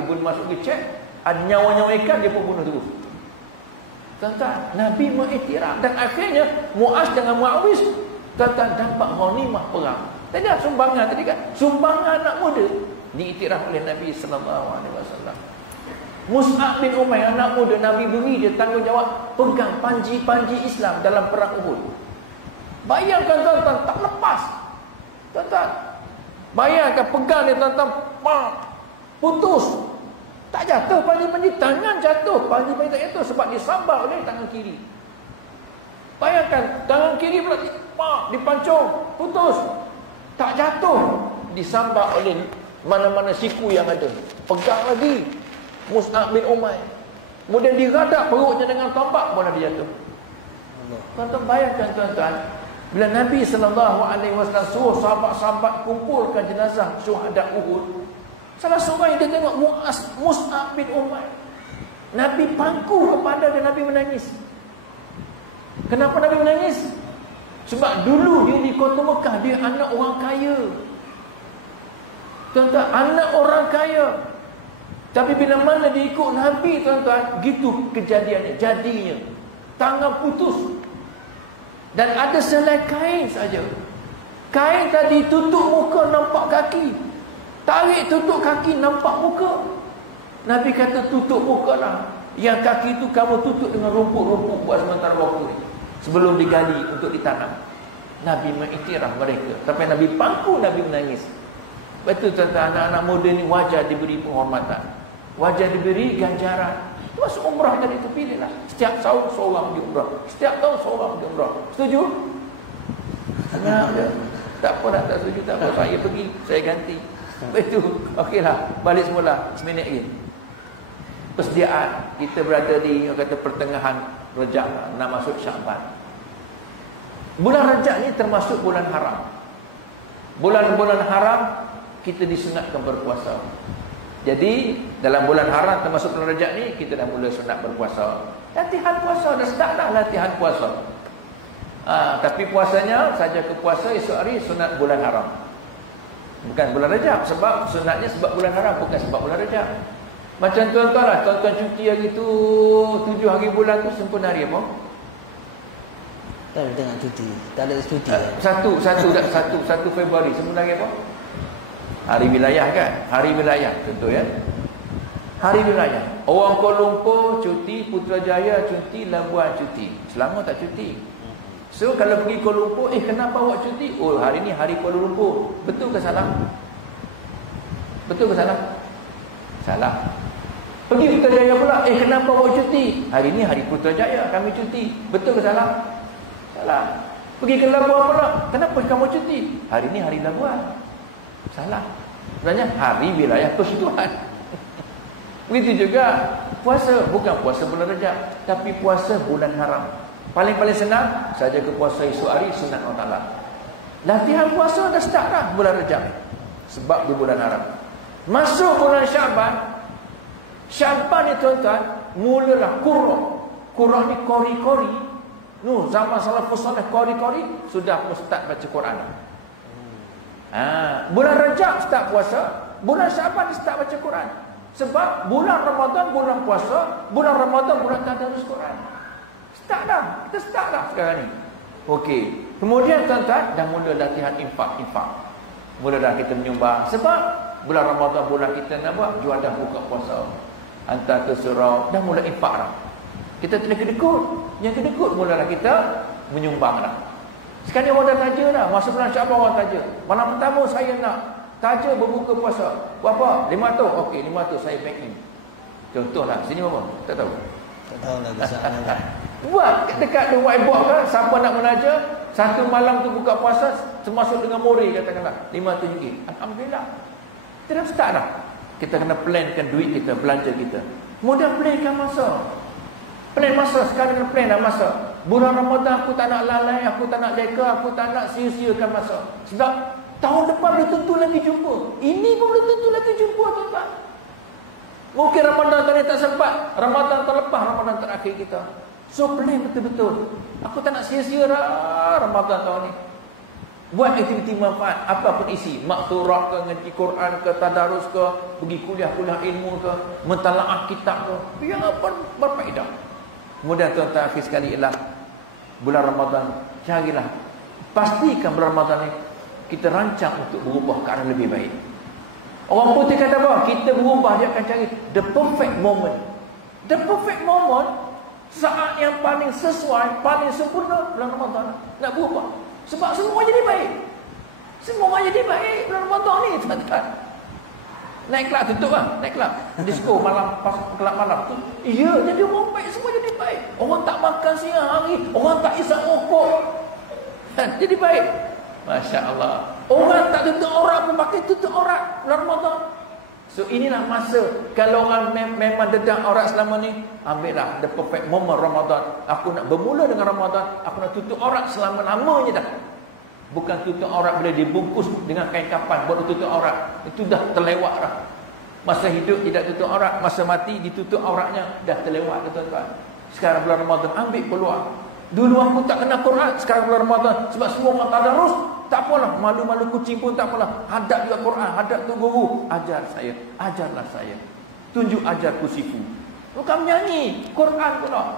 Ibn Mas'ud pergi cek, ada nyawa-nyawa ikan, dia pun bunuh terus. Tuan-tuan, Nabi mengiktiraf. Dan akhirnya Muaz dengan Muawiz tuan-tuan dapat ghanimah perang. Tadi sumbangan tadi kan, sumbangan anak muda diiktiraf oleh Nabi SAW. Mus'ab bin Umair anak muda, Nabi beri dia tanggungjawab pegang panji-panji Islam dalam perang Uhud. Bayangkan tuan-tuan, tak lepas. Tuan-tuan, bayangkan pegang dia tuan-tuan, putus. Tak jatuh panji-panji, tangan jatuh, panji-panji tak jatuh sebab disambar oleh tangan kiri. Bayangkan, tangan kiri pula dipancung, putus. Tak jatuh, disambar oleh mana-mana siku yang ada. Pegang lagi Mus'ab bin Umair. Kemudian diradak perutnya dengan tombak, baru dia jatuh. Tuan-tuan bayangkan tuan-tuan, bila Nabi SAW suruh sahabat-sahabat kumpulkan jenazah syuhada Uhud, salah seorang yang dia tengok Mus'ab bin Umair. Nabi pangku kepada dia, Nabi menangis. Kenapa Nabi menangis? Sebab dulu dia di kota Mekah, dia anak orang kaya. Tuan-tuan, anak orang kaya. Tapi bila mana dia ikut Nabi, tuan-tuan, gitu kejadiannya, jadinya. Tangan putus. Dan ada selai kain saja. Kain tadi tutup muka, nampak kaki. Tarik tutup kaki, nampak muka. Nabi kata, tutup muka lah. Yang kaki itu kamu tutup dengan rumput-rumput buat sementara waktu ni, sebelum digali untuk ditanam. Nabi mengiktiraf mereka. Sampai Nabi pangku, Nabi menangis. Betul tuan-tuan, anak-anak muda ni wajar diberi penghormatan, wajar diberi ganjaran. Masuk umrah tadi tu, pilihlah. Setiap tahun seorang pergi umrah, setiap tahun seorang pergi umrah. Setuju? Tak apa dah, tak setuju, tak apa. Saya pergi, saya ganti. Betul. Okeylah, balik semula. Seminit lagi. Persediaan. Kita berada di kata pertengahan Rejab, nak masuk Syaban. Bulan Rejab ni termasuk bulan haram. Bulan-bulan haram kita disunatkan berpuasa. Jadi dalam bulan haram termasuk bulan Rejab ni, kita dah mula sunat berpuasa. Latihan puasa, dah start dah latihan puasa. Tapi puasanya saja ke puasa esok hari sunat bulan haram. Bukan bulan Rejab, sebab sunatnya sebab bulan haram, bukan sebab bulan Rejab. Macam tuan-tuan lah, tuan-tuan cuti hari tu 7 hari bulan tu sempurna hari apa? Tak ada tengah cuti, tak ada cuti. 1 Februari sempurna hari apa? Hari wilayah kan? Hari wilayah, tentu ya. Hari wilayah. Orang Kuala Lumpur cuti, Putrajaya cuti, Labuan cuti. Selangor tak cuti. So kalau pergi Kuala Lumpur, kenapa awak cuti? Oh, hari ni hari Kuala Lumpur. Betul ke salah? Betul ke salah? Salah. Pergi Putrajaya pula, kenapa awak cuti? Hari ni hari Putrajaya, kami cuti. Betul ke salah? Salah. Pergi ke Labuan pula, kenapa kamu cuti? Hari ni hari Labuan. Salah. Sebenarnya hari wilayah persekutuan. Begitu juga puasa, bukan puasa bulan Rejab, tapi puasa bulan haram. Paling-paling senang saja ke puasa esok hari sunat Allah Taala. Latihan puasa dah start dah bulan Rejab. Sebab di bulan haram. Masuk bulan Syaban. Syaban ni tuan-tuan, mulalah Qur'ah ni kori-kori. Zaman salafus salih kori-kori sudah start baca Quran. Bulan Rajab start puasa, bulan Syaban start baca Quran. Sebab bulan Ramadan bulan puasa, bulan Ramadan bulan tadarus Quran. Start dah, kita start dah sekarang ni. Okey. Kemudian tuan-tuan dah mula latihan infak. Mula dah kita menyumbang. Sebab bulan Ramadan bulan kita nak buat jual dah buka puasa. Hantar ke surau, dah mula infak dah. Kita telah kedekut. Yang kedekut mulalah kita menyumbang dah. Sekarang orang dah taja dah. Masa bulan Syaban orang taja. Malam pertama saya nak taja berbuka puasa. Berapa? 500. Okey, 500 saya bank in. Contohlah. Sini berapa? Tak tahu. Tak tahu lah besar. Buat dekat the whiteboard kan. Siapa nak menaja, satu malam tu buka puasa termasuk dengan mori katakanlah. RM500. Alhamdulillah. Kita dah start dah. Kita kena plankan duit kita, belanja kita. Kemudian plankan masa. Plan masa, sekarang kena plan dah masa. Bulan Ramadan aku tak nak lalai, aku tak nak leka, aku tak nak sia-siakan masa. Sebab tahun depan belum tentu lagi jumpa. Ini pun belum tentu lagi jumpa, tuan-tuan. Mungkin Ramadan tadi tak sempat, Ramadan terlepas, Ramadan terakhir kita. So plan betul-betul. Aku tak nak sia-sia dah Ramadan tahun ni. Buat aktiviti manfaat, apapun isi, makturah ke, ngaji Quran ke, tadarus ke, pergi kuliah-kuliah ilmu ke, mentalaah kitab ke, biar apa berfaedah. Kemudian tuan-tuan akhir sekali ialah bulan Ramadan, carilah, pastikan bulan Ramadan ni kita rancang untuk berubah ke arah lebih baik. Orang putih kata apa? Kita berubah, dia akan cari the perfect moment. The perfect moment, saat yang paling sesuai, paling sempurna bulan Ramadan nak berubah. Sebab semua jadi baik. Semua jadi baik bulan Ramadan ni, tuan-tuan. Naik kelab tutup lah, naik kelab. Disco malam, pas kelab malam tu. Ya, jadi orang baik, semua jadi baik. Orang tak makan siang hari, orang tak isap rokok. Jadi baik. Masya Allah. Orang tak tutup aurat pun pakai tutup aurat bulan Ramadan. So inilah masa. Kalau orang memang dedah aurat selama ni, ambillah the perfect moment Ramadan. Aku nak bermula dengan Ramadan, aku nak tutup aurat selama-lamanya dah. Bukan tutup aurat boleh dibungkus dengan kain kapan baru tutup aurat. Itu dah terlewat dah. Masa hidup tidak tutup aurat, masa mati ditutup auratnya, dah terlewat, tuan-tuan. Sekarang bulan Ramadan ambil peluang. Dulu aku tak kenal Quran, sekarang bulan Ramadan sebab semua orang tadarus, tak apalah, malu-malu kucing pun tak apalah. Hadap juga Quran, hadap tu guru, ajar saya, ajarlah saya. Tunjuk ajarku sifu. Bukan menyanyi, Quran pula.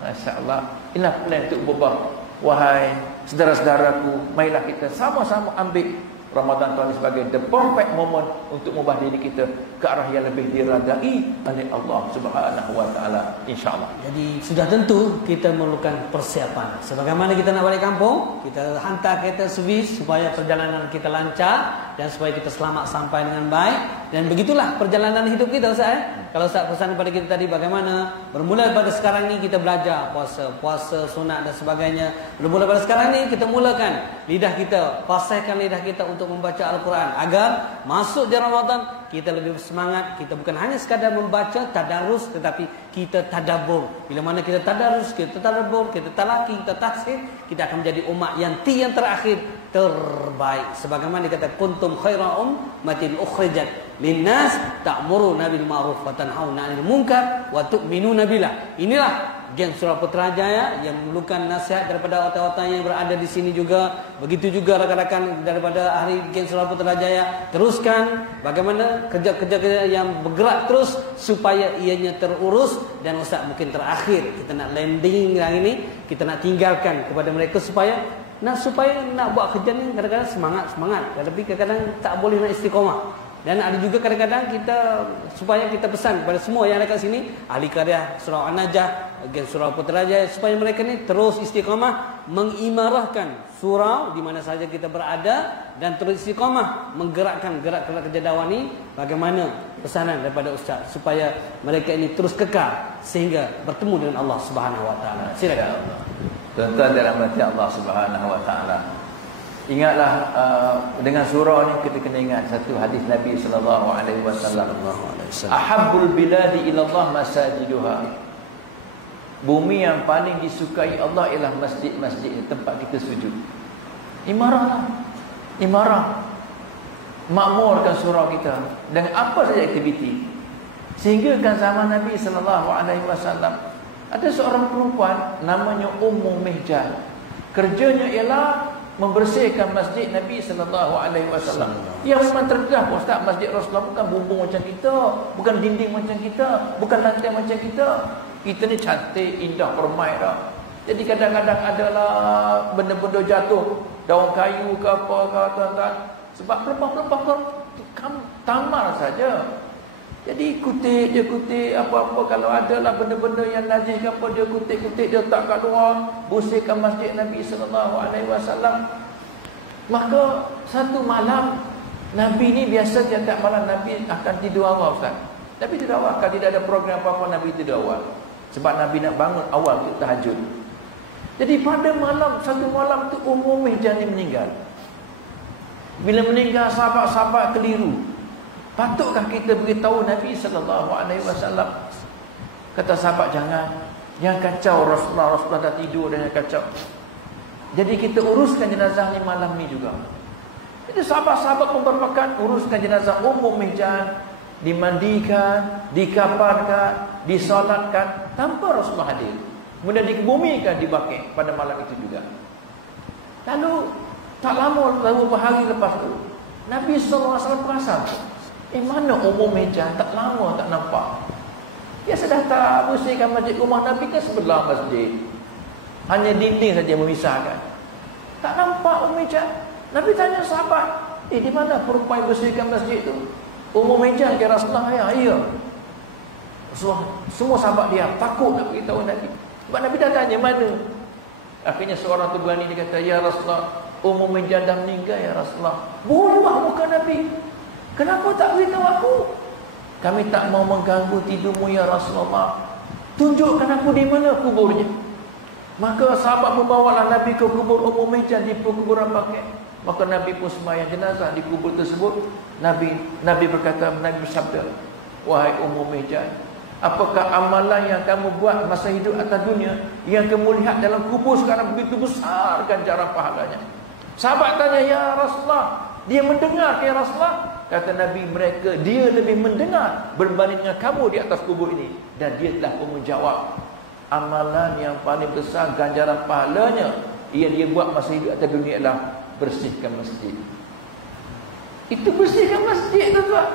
Masya-Allah. Inilah plan untuk berubah. Wahai saudara-saudaraku, marilah kita sama-sama ambil Ramadan tahun ini sebagai the perfect moment untuk mengubah diri kita ke arah yang lebih diradai oleh Allah Subhanahu wa taala, insya-Allah. Jadi sudah tentu kita memerlukan persiapan. Sebagaimana kita nak balik kampung, kita hantar kereta servis supaya perjalanan kita lancar dan supaya kita selamat sampai dengan baik. Dan begitulah perjalanan hidup kita, Ustaz. Kalau Ustaz pesan kepada kita tadi bagaimana bermula pada sekarang ni kita belajar puasa sunat dan sebagainya. Bermula pada sekarang ni kita mulakan lidah kita, fasihkan lidah kita untuk membaca Al-Quran agar masuk di Ramadan kita lebih bersemangat. Kita bukan hanya sekadar membaca tadarus, tetapi kita tadabbur. Bila mana kita tadarus, kita tadabbur, kita talaki, kita tahsin, kita akan menjadi umat yang terakhir terbaik. Sebagaimana dikata kuntum khaira ummatin ukhrijat linnas ta'muruna bil ma'ruf wa tanhauna 'anil munkar wa tu'minuna billah. Inilah Geng Surau Putrajaya yang memerlukan nasihat daripada otak-otak yang berada di sini juga. Begitu juga rakan-rakan daripada ahli Geng Surau Putrajaya. Teruskan bagaimana kerja-kerja yang bergerak terus supaya ianya terurus. Dan Ustaz mungkin terakhir kita nak landing hari ini, kita nak tinggalkan kepada mereka supaya nak buat kerja ni kadang-kadang semangat, tetapi kadang-kadang tak boleh nak istiqamah. Dan ada juga kadang-kadang supaya kita pesan kepada semua yang ada kat sini, ahli karya Surau An-Najah, Geng Surau Putrajaya, supaya mereka ni terus istiqamah mengimarahkan surau di mana sahaja kita berada dan terus istiqamah menggerakkan gerak-gerak kerja dakwah ni. Bagaimana pesanan daripada Ustaz supaya mereka ini terus kekal sehingga bertemu dengan Allah Subhanahu wa taala. Silakan. Tuan-tuan dalam hati Allah Subhanahu wa taala. Ingatlah dengan surau ni kita kena ingat satu hadis Nabi sallallahu alaihi wasallam. Ahabbul biladi ila Allah masajiduha. Bumi yang paling disukai Allah ialah masjid-masjid tempat kita sujud. Imarah. Makmurkan surau kita dengan apa saja aktiviti. Sehingga kan zaman Nabi SAW ada seorang perempuan namanya Ummu Mihjan. Kerjanya ialah membersihkan masjid Nabi SAW. Yang memang terdedah Ustaz, masjid Rasulullah bukan bumbung macam kita, bukan dinding macam kita, bukan lantai macam kita. Kita ni cantik, indah, permai dah. Jadi kadang-kadang adalah benda-benda jatuh, daun kayu ke apa ke tuan-tuan. Sebab pelepah-pelepah tamar saja. Jadi kutip je, kutip apa-apa. Kalau adalah benda-benda yang najis ke apa, dia kutip-kutip, dia tak kat luar, bersihkan masjid Nabi SAW. Maka satu malam, Nabi ni biasa tiap-tiap malam Nabi akan tidur awal, Ustaz. Nabi tidur awal. Kalau tidak ada program apa-apa, Nabi tidur awal. Sebab Nabi nak bangun awal untuk tahajud. Jadi pada malam, satu malam tu Ummu Mihjan ni meninggal. Bila meninggal, sahabat-sahabat keliru. Patutkah kita beritahu Nabi SAW? Kata sahabat, jangan kacau Rasulullah dah tidur dan kacau. Jadi kita uruskan jenazah ni malam ni juga. Jadi sahabat-sahabat pun berpakat uruskan jenazah Ummu Mihjan, dimandikan, dikafankan, disolatkan tanpa Rasulullah hadir. Kemudian dikebumikan di Baqi' pada malam itu juga. Lalu tak lama, beberapa hari lepas tu, Nabi SAW perasan, mana Ummu Mihjan? Tak lama tak nampak. Dia sudah tak bersihkan masjid. Rumah Nabi kan sebelah masjid, hanya dinding saja memisahkan. Tak nampak Ummu Mihjan. Nabi tanya sahabat, di mana perempuan bersihkan masjid tu? Ummu Mihjan ke Rasulullah? Ya. Semua sahabat dia takut nak beritahu Nabi. Sebab Nabi dah tanya mana. Akhirnya seorang tu berani, dia kata, ya Rasulullah, Ummu Mihjan dah meninggal ya Rasulullah. Berubah muka Nabi. Kenapa tak beritahu aku? Kami tak mau mengganggu tidurmu ya Rasulullah. Tunjukkan aku di mana kuburnya. Maka sahabat membawalah Nabi ke kubur Ummu Mihjan di kuburan Baqi'. Maka Nabi pun sembahyang jenazah di kubur tersebut. Nabi berkata, Nabi bersabda, wahai Ummu Mihjan, apakah amalan yang kamu buat masa hidup atas dunia yang kamu lihat dalam kubur sekarang begitu besar ganjaran pahalanya? Sahabat tanya, ya Rasulullah, dia mendengar ya Rasulullah? Kata Nabi, dia lebih mendengar berbanding dengan kamu di atas kubur ini. Dan dia telah pun menjawab, amalan yang paling besar ganjaran pahalanya yang dia buat masa hidup atas dunia adalah bersihkan masjid. Itu bersihkan masjid tu tuan.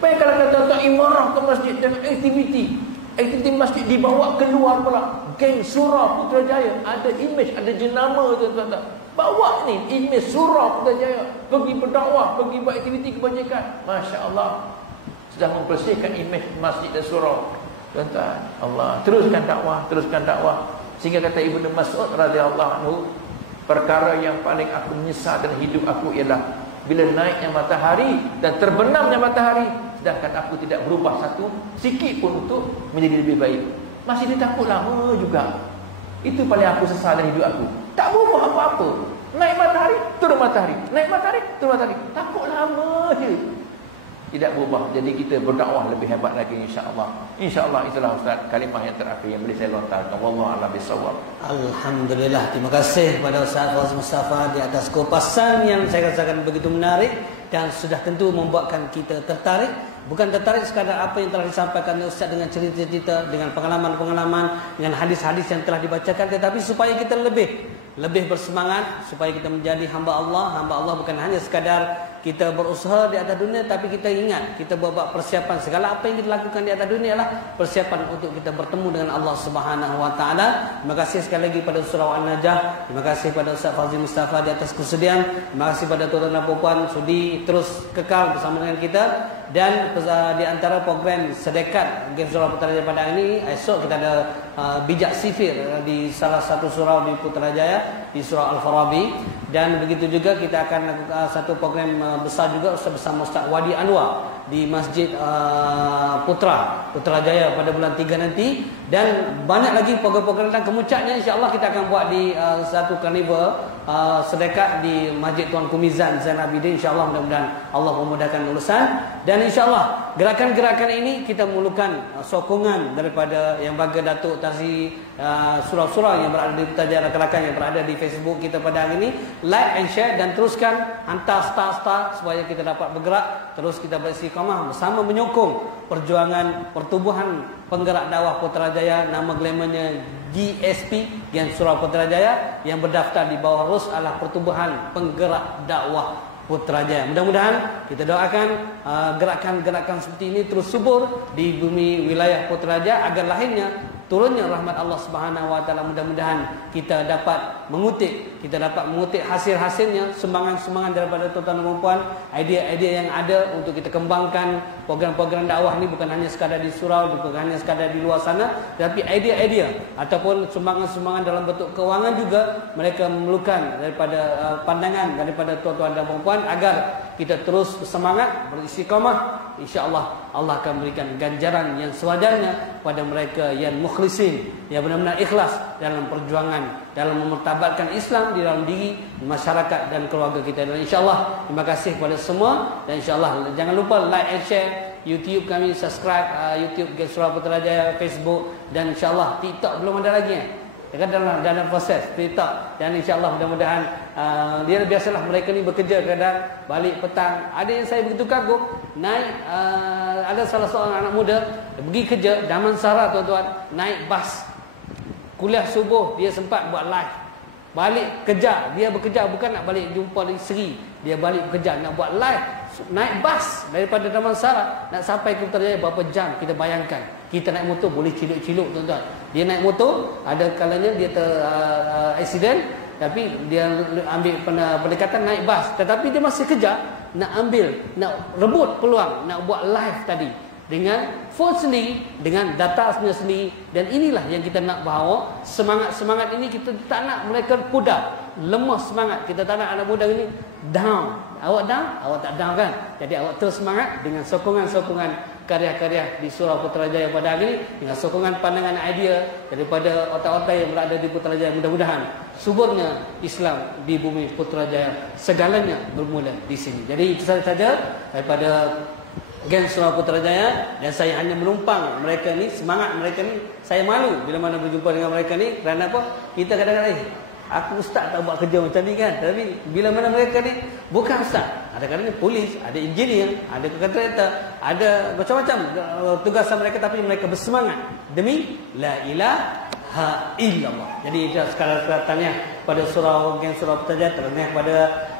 Baik kalau kata imarah ke masjid dengan aktiviti masjid dibawa keluar pula. Geng Surah Putrajaya ada image, ada jenama tuan-tuan. Bawa ni image Surah Putrajaya, pergi berdakwah, pergi buat aktiviti kebajikan. Masya-Allah. Sudah membersihkan image masjid dan surah. Tuan-tuan, Allah teruskan dakwah. Sehingga kata Ibnu Mas'ud radhiyallahu anhu, perkara yang paling aku menyesal dalam hidup aku ialah bila naiknya matahari dan terbenamnya matahari, sedangkan aku tidak berubah satu sikit pun untuk menjadi lebih baik. Masih ditakut lama juga. Itu paling aku sesal dalam hidup aku. Tak berubah apa-apa. Naik matahari, turun matahari. Naik matahari, turun matahari. Takut lama je. Tidak berubah. Jadi kita berdakwah lebih hebat lagi, insya-Allah. Insya-Allah itulah Ustaz kalimah yang terakhir yang boleh saya lontarkan. Wallahu a'lam bissawab. Alhamdulillah. Terima kasih kepada Ustaz Fauzi Mustafa di atas kupasan yang saya rasakan begitu menarik dan sudah tentu membuatkan kita tertarik. Bukan tertarik sekadar apa yang telah disampaikan oleh Ustaz dengan cerita-cerita, dengan pengalaman-pengalaman, dengan hadis-hadis yang telah dibacakan, tetapi supaya kita lebih bersemangat, supaya kita menjadi hamba Allah. Hamba Allah bukan hanya sekadar kita berusaha di atas dunia, tapi kita ingat, kita buat persiapan. Segala apa yang kita lakukan di atas dunia adalah persiapan untuk kita bertemu dengan Allah Subhanahu Wa Taala. Terima kasih sekali lagi pada Surau An-Najah. Terima kasih pada Ustaz Fauzi Mustafa di atas kesediaan. Terima kasih pada tuan-tuan dan puan sudi terus kekal bersama dengan kita. Dan di antara program sedekat Game Surau Putrajaya pada ini, esok kita ada bijak sifir di salah satu surau di Putrajaya, di Surau Al-Farabi. Dan begitu juga kita akan lakukan satu program besar juga bersama Ustaz Wadi Anwar di Masjid Putrajaya pada bulan 3 nanti. Dan banyak lagi program-program dan kemuncaknya insya-Allah kita akan buat di satu karnival sedekat di Masjid Tuan Kumizan Zainal Abidin. InsyaAllah mudah-mudahan Allah memudahkan urusan. Dan insyaAllah gerakan-gerakan ini kita memerlukan sokongan daripada yang bagi Datuk Tazi, surau-surau yang berada di Putrajaya, rakan-rakan yang berada di Facebook kita pada hari ini. Like and share dan teruskan hantar star-star supaya kita dapat bergerak. Terus kita beristiqamah bersama menyokong perjuangan pertubuhan penggerak dakwah Putrajaya, nama glamournya GSP, Gen Surau Putrajaya, yang berdaftar di bawah RUS adalah Pertubuhan Penggerak Dakwah Putrajaya. Mudah-mudahan kita doakan gerakan-gerakan seperti ini terus subur di bumi wilayah Putrajaya, agar lahirnya turunnya rahmat Allah Subhanahu wa taala. Mudah-mudahan kita dapat mengutip hasil-hasilnya, sumbangan-sumbangan daripada tuan-tuan dan puan, idea-idea yang ada untuk kita kembangkan program-program dakwah ini, bukan hanya sekadar di surau, bukan hanya sekadar di luar sana, tapi idea-idea ataupun sumbangan-sumbangan dalam bentuk kewangan juga mereka memerlukan daripada pandangan daripada tuan-tuan dan puan agar kita terus bersemangat, beristiqamah. InsyaAllah Allah akan memberikan ganjaran yang sewajarnya pada mereka yang mukhlisin, yang benar-benar ikhlas dalam perjuangan, dalam memertabatkan Islam di dalam diri masyarakat dan keluarga kita. Dan insyaAllah terima kasih kepada semua, dan insyaAllah jangan lupa like and share YouTube kami, subscribe YouTube Gen Surau Putrajaya, Facebook, dan insyaAllah TikTok belum ada lagi dalam proses TikTok. Dan insyaAllah mudah-mudahan dia biasalah mereka ni bekerja kadang balik petang. Ada yang saya begitu kagum, naik ada salah seorang anak muda pergi kerja Damansara tuan-tuan, naik bas kuliah subuh, dia sempat buat live. Balik kerja, dia bekerja bukan nak balik jumpa isteri, dia balik bekerja nak buat live, naik bas daripada Damansara nak sampai ke Putrajaya berapa jam. Kita bayangkan, kita naik motor boleh ciluk-ciluk tuan-tuan. Dia naik motor, ada kalanya dia accident, tapi dia ambil pendekatan naik bas, tetapi dia masih kejar nak rebut peluang nak buat live tadi dengan phone sendiri, dengan data sendiri. Dan inilah yang kita nak bawa, semangat-semangat ini kita tak nak mereka pudar, lemah semangat. Kita tak nak anak muda ini down. Awak down, awak tak down kan? Jadi awak terus semangat dengan sokongan-sokongan karya-karya di Surau Putrajaya pada hari ini, dengan sokongan pandangan idea daripada otak-otak yang berada di Putrajaya. Mudah-mudahan suburnya Islam di bumi Putrajaya, segalanya bermula di sini. Jadi itu saja daripada Gen Surau Putrajaya, dan saya hanya menumpang mereka ni, semangat mereka ni. Saya malu bila mana berjumpa dengan mereka ni. Kerana apa? Kita kadang-kadang aku ustaz tak buat kerja macam ni kan. Tapi bila mana mereka ni bukan ustaz, ada kadang-kadang polis, ada engineer, ada kontraktor, ada macam-macam tugasan mereka, tapi mereka bersemangat demi la ilaha illallah. Jadi itu sekadar tanya pada surau Gen Surau Putrajaya, terutama pada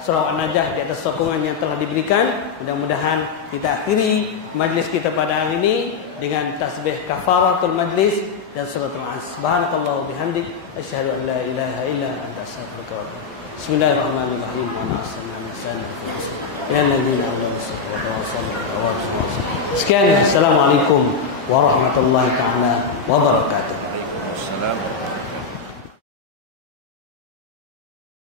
surau An-Najah di atas sokongan yang telah diberikan. Mudah-mudahan kita akhiri majlis kita pada hari ini dengan tasbih kafaratul majlis dan suratul As. Subhanakallah wa bihamdik, asyhadu an la ilaha illa anta, astaghfiruka wa atubu ilaik. Bismillahirrahmanirrahim. Sekian, assalamualaikum warahmatullahi taala wabarakatuh. Waalaikumsalam.